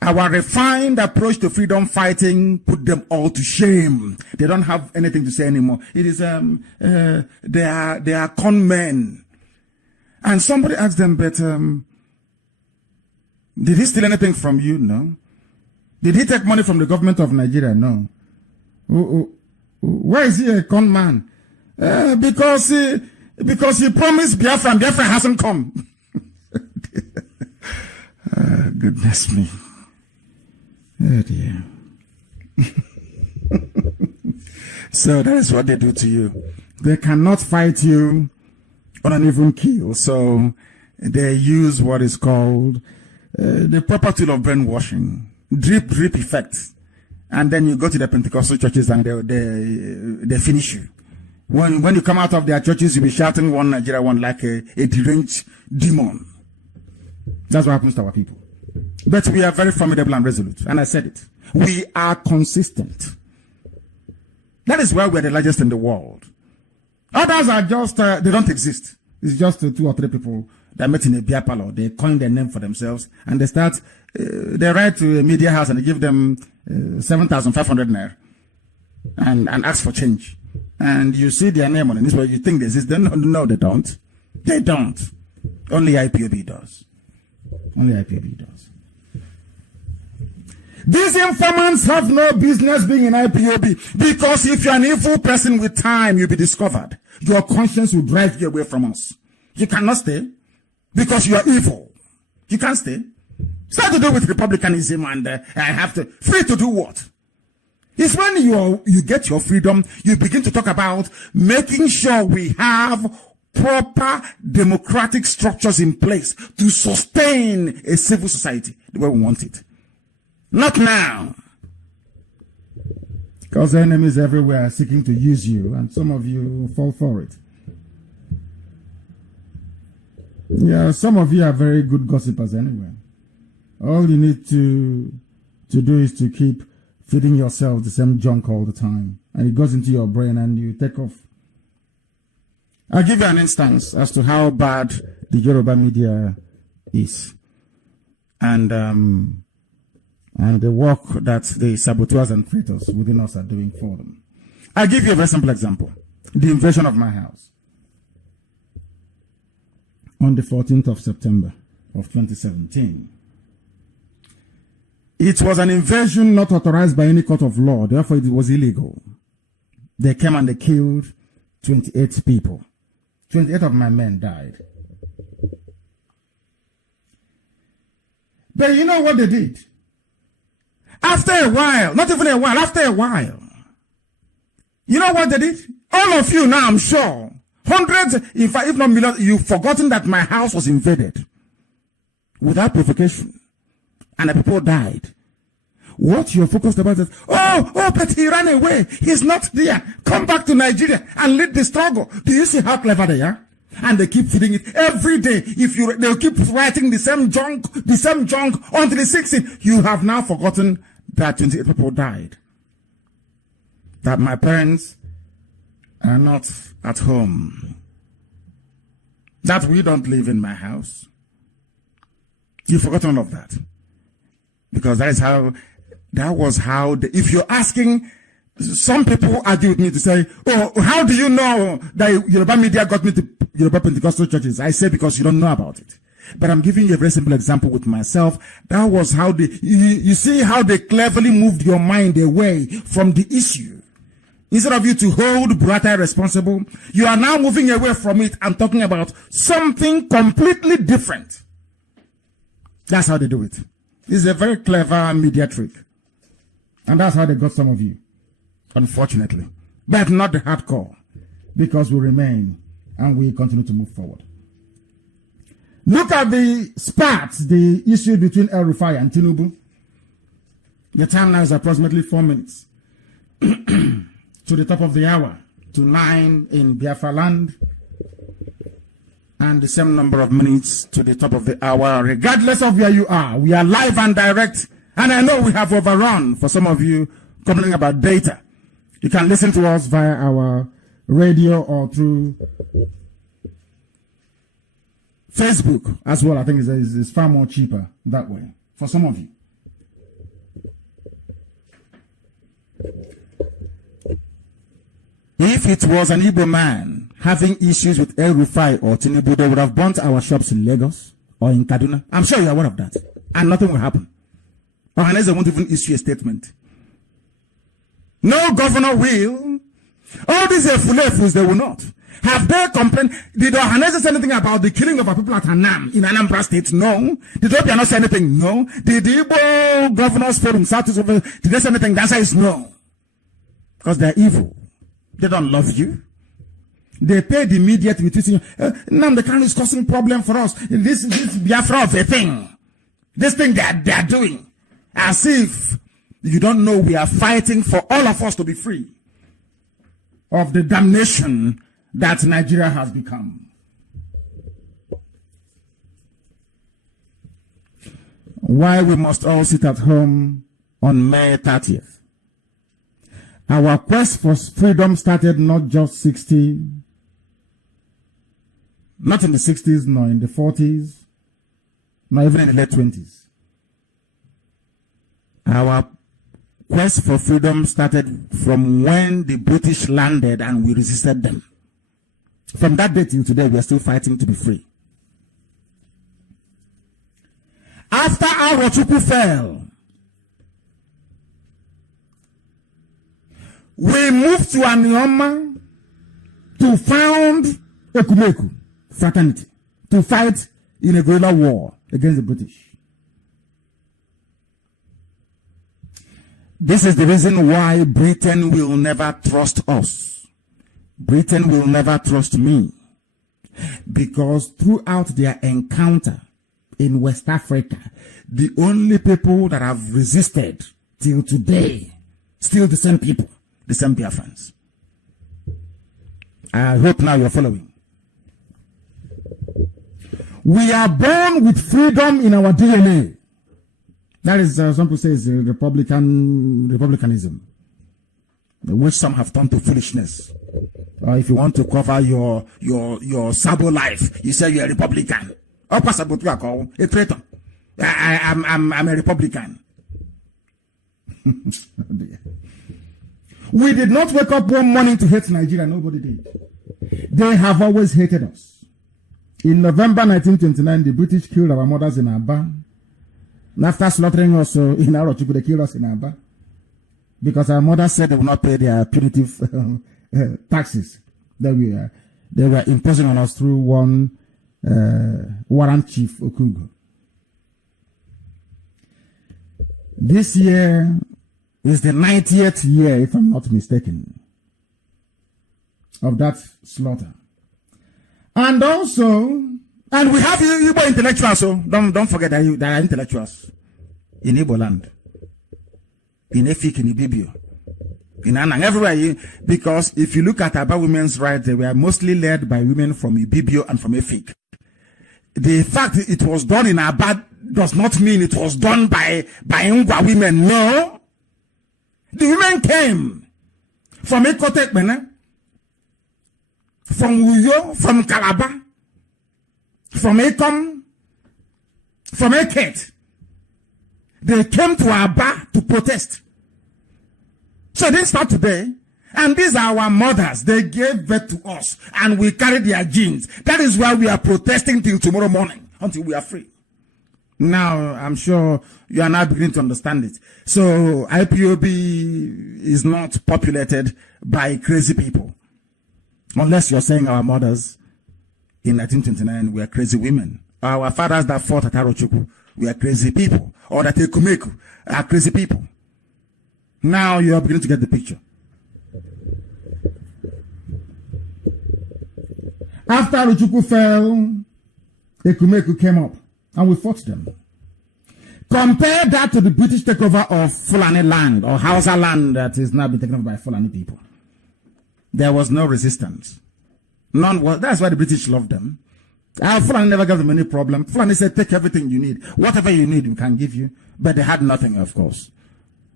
our refined approach to freedom fighting put them all to shame. They don't have anything to say anymore. It is they are con men. And somebody asked them, but did he steal anything from you? No. Did he take money from the government of Nigeria? No. Why is he a con man? Because he promised Biafra and Biafra hasn't come. Goodness me. Oh dear. So that is what they do to you. They cannot fight you on an even keel. So they use what is called the proper tool of brainwashing, drip effect, and then you go to the Pentecostal churches and they finish you. When you come out of their churches, you'll be shouting one Nigeria one like a deranged demon. That's what happens to our people. But we are very formidable and resolute, and I said it. We are consistent. That is why we're the largest in the world. Others are just they don't exist. It's just 2 or 3 people that met in a beer parlor. They coin their name for themselves, and they write to a media house and they give them 7,500 naira and ask for change. And you see their name on it. This way you think they exist. No, they don't. They don't. Only IPOB does. Only IPOB does. These informants have no business being in IPOB, because if you're an evil person with time, you'll be discovered. Your conscience will drive you away from us. You cannot stay because you are evil. You can't stay. It's not to do with republicanism and I have to. Free to do what? It's when you get your freedom, you begin to talk about making sure we have proper democratic structures in place to sustain a civil society the way we want it. Not now. Because the enemies everywhere are seeking to use you, and some of you fall for it. Yeah, some of you are very good gossipers anyway. All you need to do is to keep feeding yourself the same junk all the time, and it goes into your brain and you take off. I'll give you an instance as to how bad the Yoruba media is, and the work that the saboteurs and traitors within us are doing for them. I'll give you a very simple example. The invasion of my house on the 14th of September of 2017. It was an invasion not authorized by any court of law, therefore it was illegal. They came and they killed 28 people. 28 of my men died. But you know what they did? After a while, not even a while, after a while, you know what they did? All of you now, I'm sure, hundreds, if not millions, you've forgotten that my house was invaded without provocation, and the people died. What you're focused about is, but he ran away. He's not there. Come back to Nigeria and lead the struggle. Do you see how clever they are? And they keep feeding it every day. They'll keep writing the same junk until the 16th. You have now forgotten that 28 people died. That my parents are not at home. That we don't live in my house. You've forgotten all of that. Because that was how, if you're asking, some people argue with me to say, how do you know that Yoruba media got me to Yoruba Pentecostal churches? I say, because you don't know about it. But I'm giving you a very simple example with myself. That was how you see how they cleverly moved your mind away from the issue. Instead of you to hold Buratai responsible, you are now moving away from it and talking about something completely different. That's how they do it. This is a very clever media trick. And that's how they got some of you, unfortunately. But not the hardcore, because we remain and we continue to move forward. Look at the spats, the issue between El Rufai and Tinubu. The time now is approximately 4 minutes to the top of the hour, to 9 in Biafra land, and the same number of minutes to the top of the hour, regardless of where you are. We are live and direct, and I know we have overrun for some of you complaining about data. You can listen to us via our radio or through Facebook as well. I think it's far more cheaper that way for some of you. If it was an Igbo man having issues with El Rufai or Tinubu, they would have burnt our shops in Lagos or in Kaduna. I'm sure you're aware of that. And nothing will happen. Unless they won't even issue a statement. No governor will. All these Efulefus, they will not. Have they complained? Did Ohanese say anything about the killing of our people at Hanam in Anambra State? No. Did Opia not say anything? No. Did the Igbo Governors Forum, Southeast, did they say anything? The answer is no. Because they're evil. They don't love you. They pay the media to be teaching Nnamdi Kanu is causing problem for us. This Biafra of a thing. This thing they are doing. As if you don't know we are fighting for all of us to be free of the damnation that Nigeria has become. Why we must all sit at home on May 30th. Our quest for freedom started not just not in the 60s, nor in the 40s, nor even in the late 20s. Our quest for freedom started from when the British landed and we resisted them. From that day till today, we are still fighting to be free. After Arochukwu fell, we moved to Anioma to found Ekumeku fraternity, to fight in a guerrilla war against the British. This is the reason why Britain will never trust us. Britain will never trust me. Because throughout their encounter in West Africa, the only people that have resisted till today, still the same people, the same Biafrans. I hope now you're following. We are born with freedom in our DNA. That is, some people say, is republicanism, which some have turned to foolishness. Or if you want to cover your sabo life, you say you're a Republican. A traitor. I'm a Republican. We did not wake up one morning to hate Nigeria. Nobody did. They have always hated us. In November 1929, the British killed our mothers in Aba. After slaughtering us in Arochukwu, they killed us in Aba. Because our mothers said they would not pay their punitive taxes that they were imposing on us through one warrant chief, Okungo. This year is the 90th year, if I'm not mistaken, of that slaughter. And also, and we have Igbo intellectuals, so don't forget that there are intellectuals in Igbo land, in Efik, in Ibibio, in Anang, everywhere. Because if you look at Aba women's rights, they were mostly led by women from Ibibio and from Efik. The fact it was done in Aba does not mean it was done by Ngwa women. No. The women came from Ekotekbene, from Uyo, from Calabar, from Ekom, from Eket. They came to Aba to protest. So they didn't start today. And these are our mothers. They gave birth to us. And we carry their genes. That is why we are protesting till tomorrow morning. Until we are free. Now, I'm sure you are now beginning to understand it. So, IPOB is not populated by crazy people. Unless you're saying our mothers in 1929 were crazy women. Our fathers that fought at Arochukwu were crazy people. Or that Ekumeku are crazy people. Now you are beginning to get the picture. After Arochukwu fell, Ekumeku came up. And we fought them. Compare that to the British takeover of Fulani land or Hausa land that is now being taken over by Fulani people. There was no resistance. None was. That's why the British loved them. Fulani never gave them any problem. Fulani said, take everything you need. Whatever you need, we can give you. But they had nothing, of course.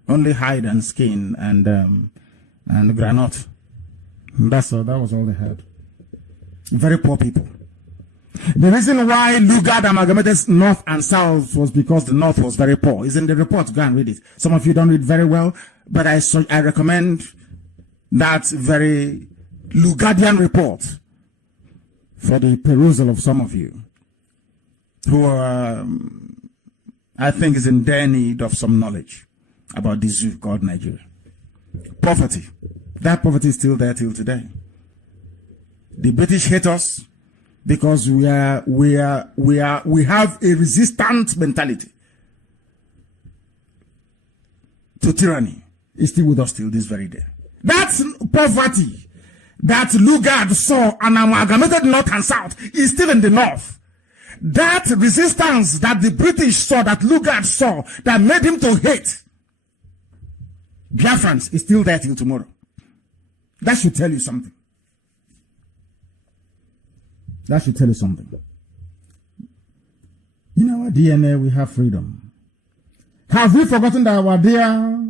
Only hide and skin and granite. That was all they had. Very poor people. The reason why Lugard amalgamated North and South was because the North was very poor. It's in the report. Go and read it. Some of you don't read very well, but I recommend that very Lugardian report for the perusal of some of you who are, I think, is in dire need of some knowledge about this zoo called Nigeria. Poverty. That poverty is still there till today. The British hate us because we have a resistant mentality to tyranny. It's still with us till this very day. That's poverty that Lugard saw and amalgamated North and South is still in the North. That resistance that the British saw, that Lugard saw, that made him to hate Biafrans is still there till tomorrow. That should tell you something. That should tell you something. In our DNA, we have freedom. Have we forgotten that our dear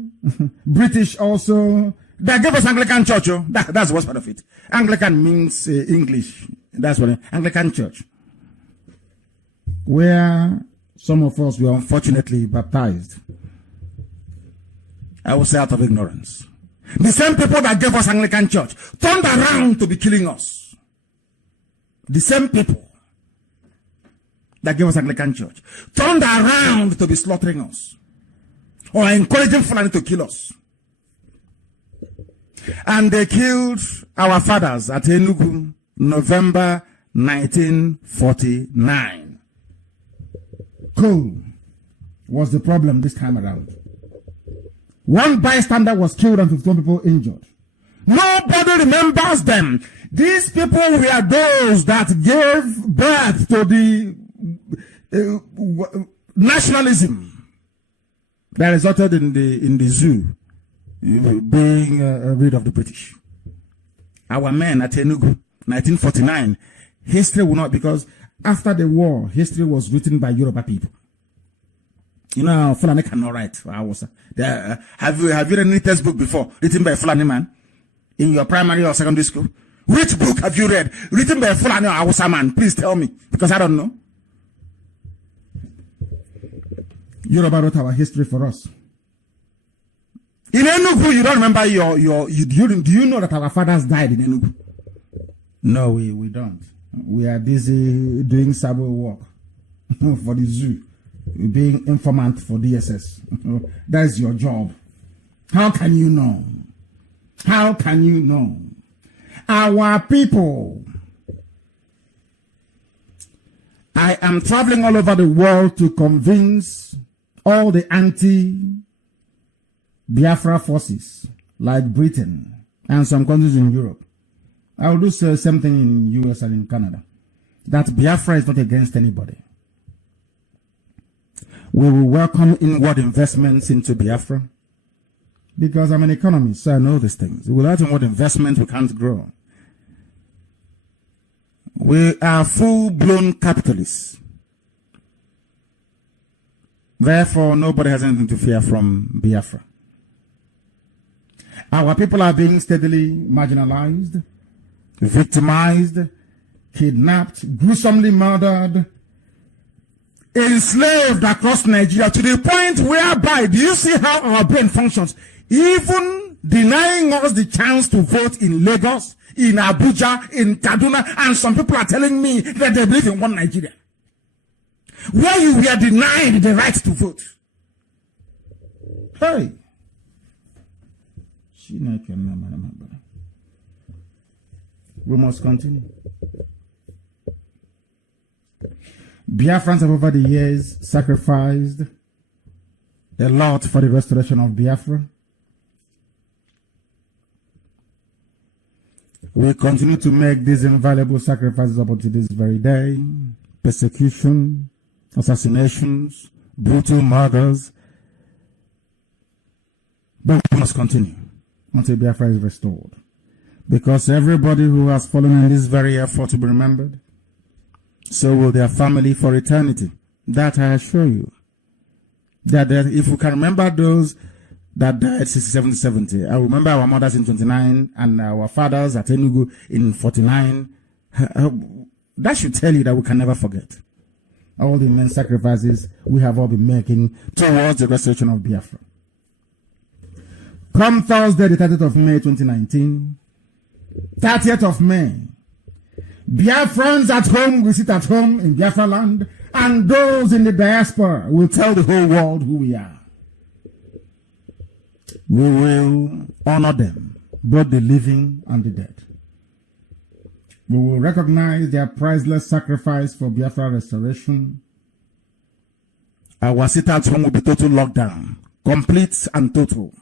British also, they gave us Anglican Church? Oh? That's what's part of it. Anglican means English. That's what Anglican Church. Where some of us were unfortunately baptized. I will say out of ignorance. The same people that gave us Anglican Church turned around to be killing us. The same people that gave us Anglican Church turned around to be slaughtering us or encouraging Fulani to kill us. And they killed our fathers at Enugu, November 1949. Cool was the problem this time around. One bystander was killed and 51 people injured. Nobody remembers them. These people were those that gave birth to the nationalism that resulted in the zoo being rid of the British. Our men at Enugu, 1949, history will not, because after the war, history was written by Yoruba people. You know, Fulani cannot write. Have you read any textbook before written by a Fulani man in your primary or secondary school? Which book have you read written by a Fulani or Hausa man? Please tell me, because I don't know. Yoruba wrote our history for us. In Enugu, you don't remember do you know that our fathers died in Enugu? No, we don't. We are busy doing sabo work for the zoo, being informant for DSS. That's your job. How can you know? How can you know? Our people. I am traveling all over the world to convince all the anti-Biafra forces like Britain and some countries in Europe. I will do something in US and in Canada, that Biafra is not against anybody. We will welcome inward investments into Biafra, because I'm an economist, so I know these things. Without inward investment, we can't grow. We are full-blown capitalists. Therefore, nobody has anything to fear from Biafra. Our people are being steadily marginalized, victimized, kidnapped, gruesomely murdered, enslaved across Nigeria, to the point whereby, do you see how our brain functions? Even denying us the chance to vote in Lagos, in Abuja, in Kaduna, and some people are telling me that they believe in one Nigeria, where you were denied the right to vote. Hey. We must continue. Biafrans have over the years sacrificed a lot for the restoration of Biafra. We continue to make these invaluable sacrifices up until this very day. Persecution, assassinations, brutal murders. But we must continue until Biafra is restored. Because everybody who has fallen in this very effort to be remembered, so will their family for eternity. That I assure you. That if we can remember those that died 67 to 70, I remember our mothers in 29 and our fathers at Enugu in 49. That should tell you that we can never forget all the immense sacrifices we have all been making towards the restoration of Biafra. Come Thursday, the 30th of May 2019, 30th of May, Biafrans at home will sit at home in Biafra land, and those in the diaspora will tell the whole world who we are. We will honor them, both the living and the dead. We will recognize their priceless sacrifice for Biafra restoration. Our sit-at-home will be total lockdown, complete and total.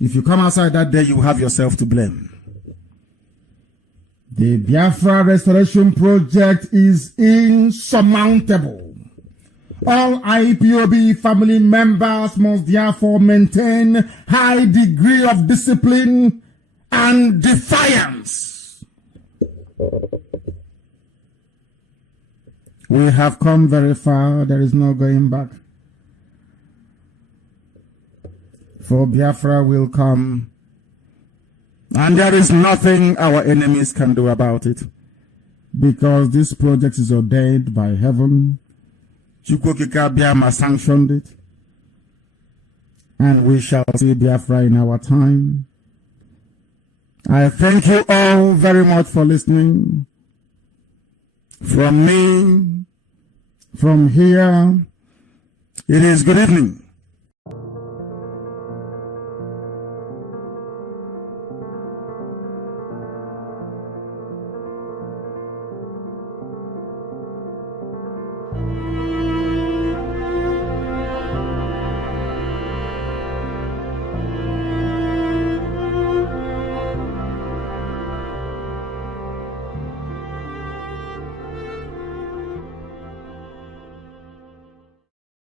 If you come outside that day, you have yourself to blame. The Biafra restoration project is insurmountable. All IPOB family members must therefore maintain high degree of discipline and defiance. We have come very far. There is no going back. For Biafra will come, and there is nothing our enemies can do about it, because this project is ordained by heaven. Chukwokika Biama sanctioned it, and we shall see Biafra in our time. I thank you all very much for listening. From me, from here, it is good evening.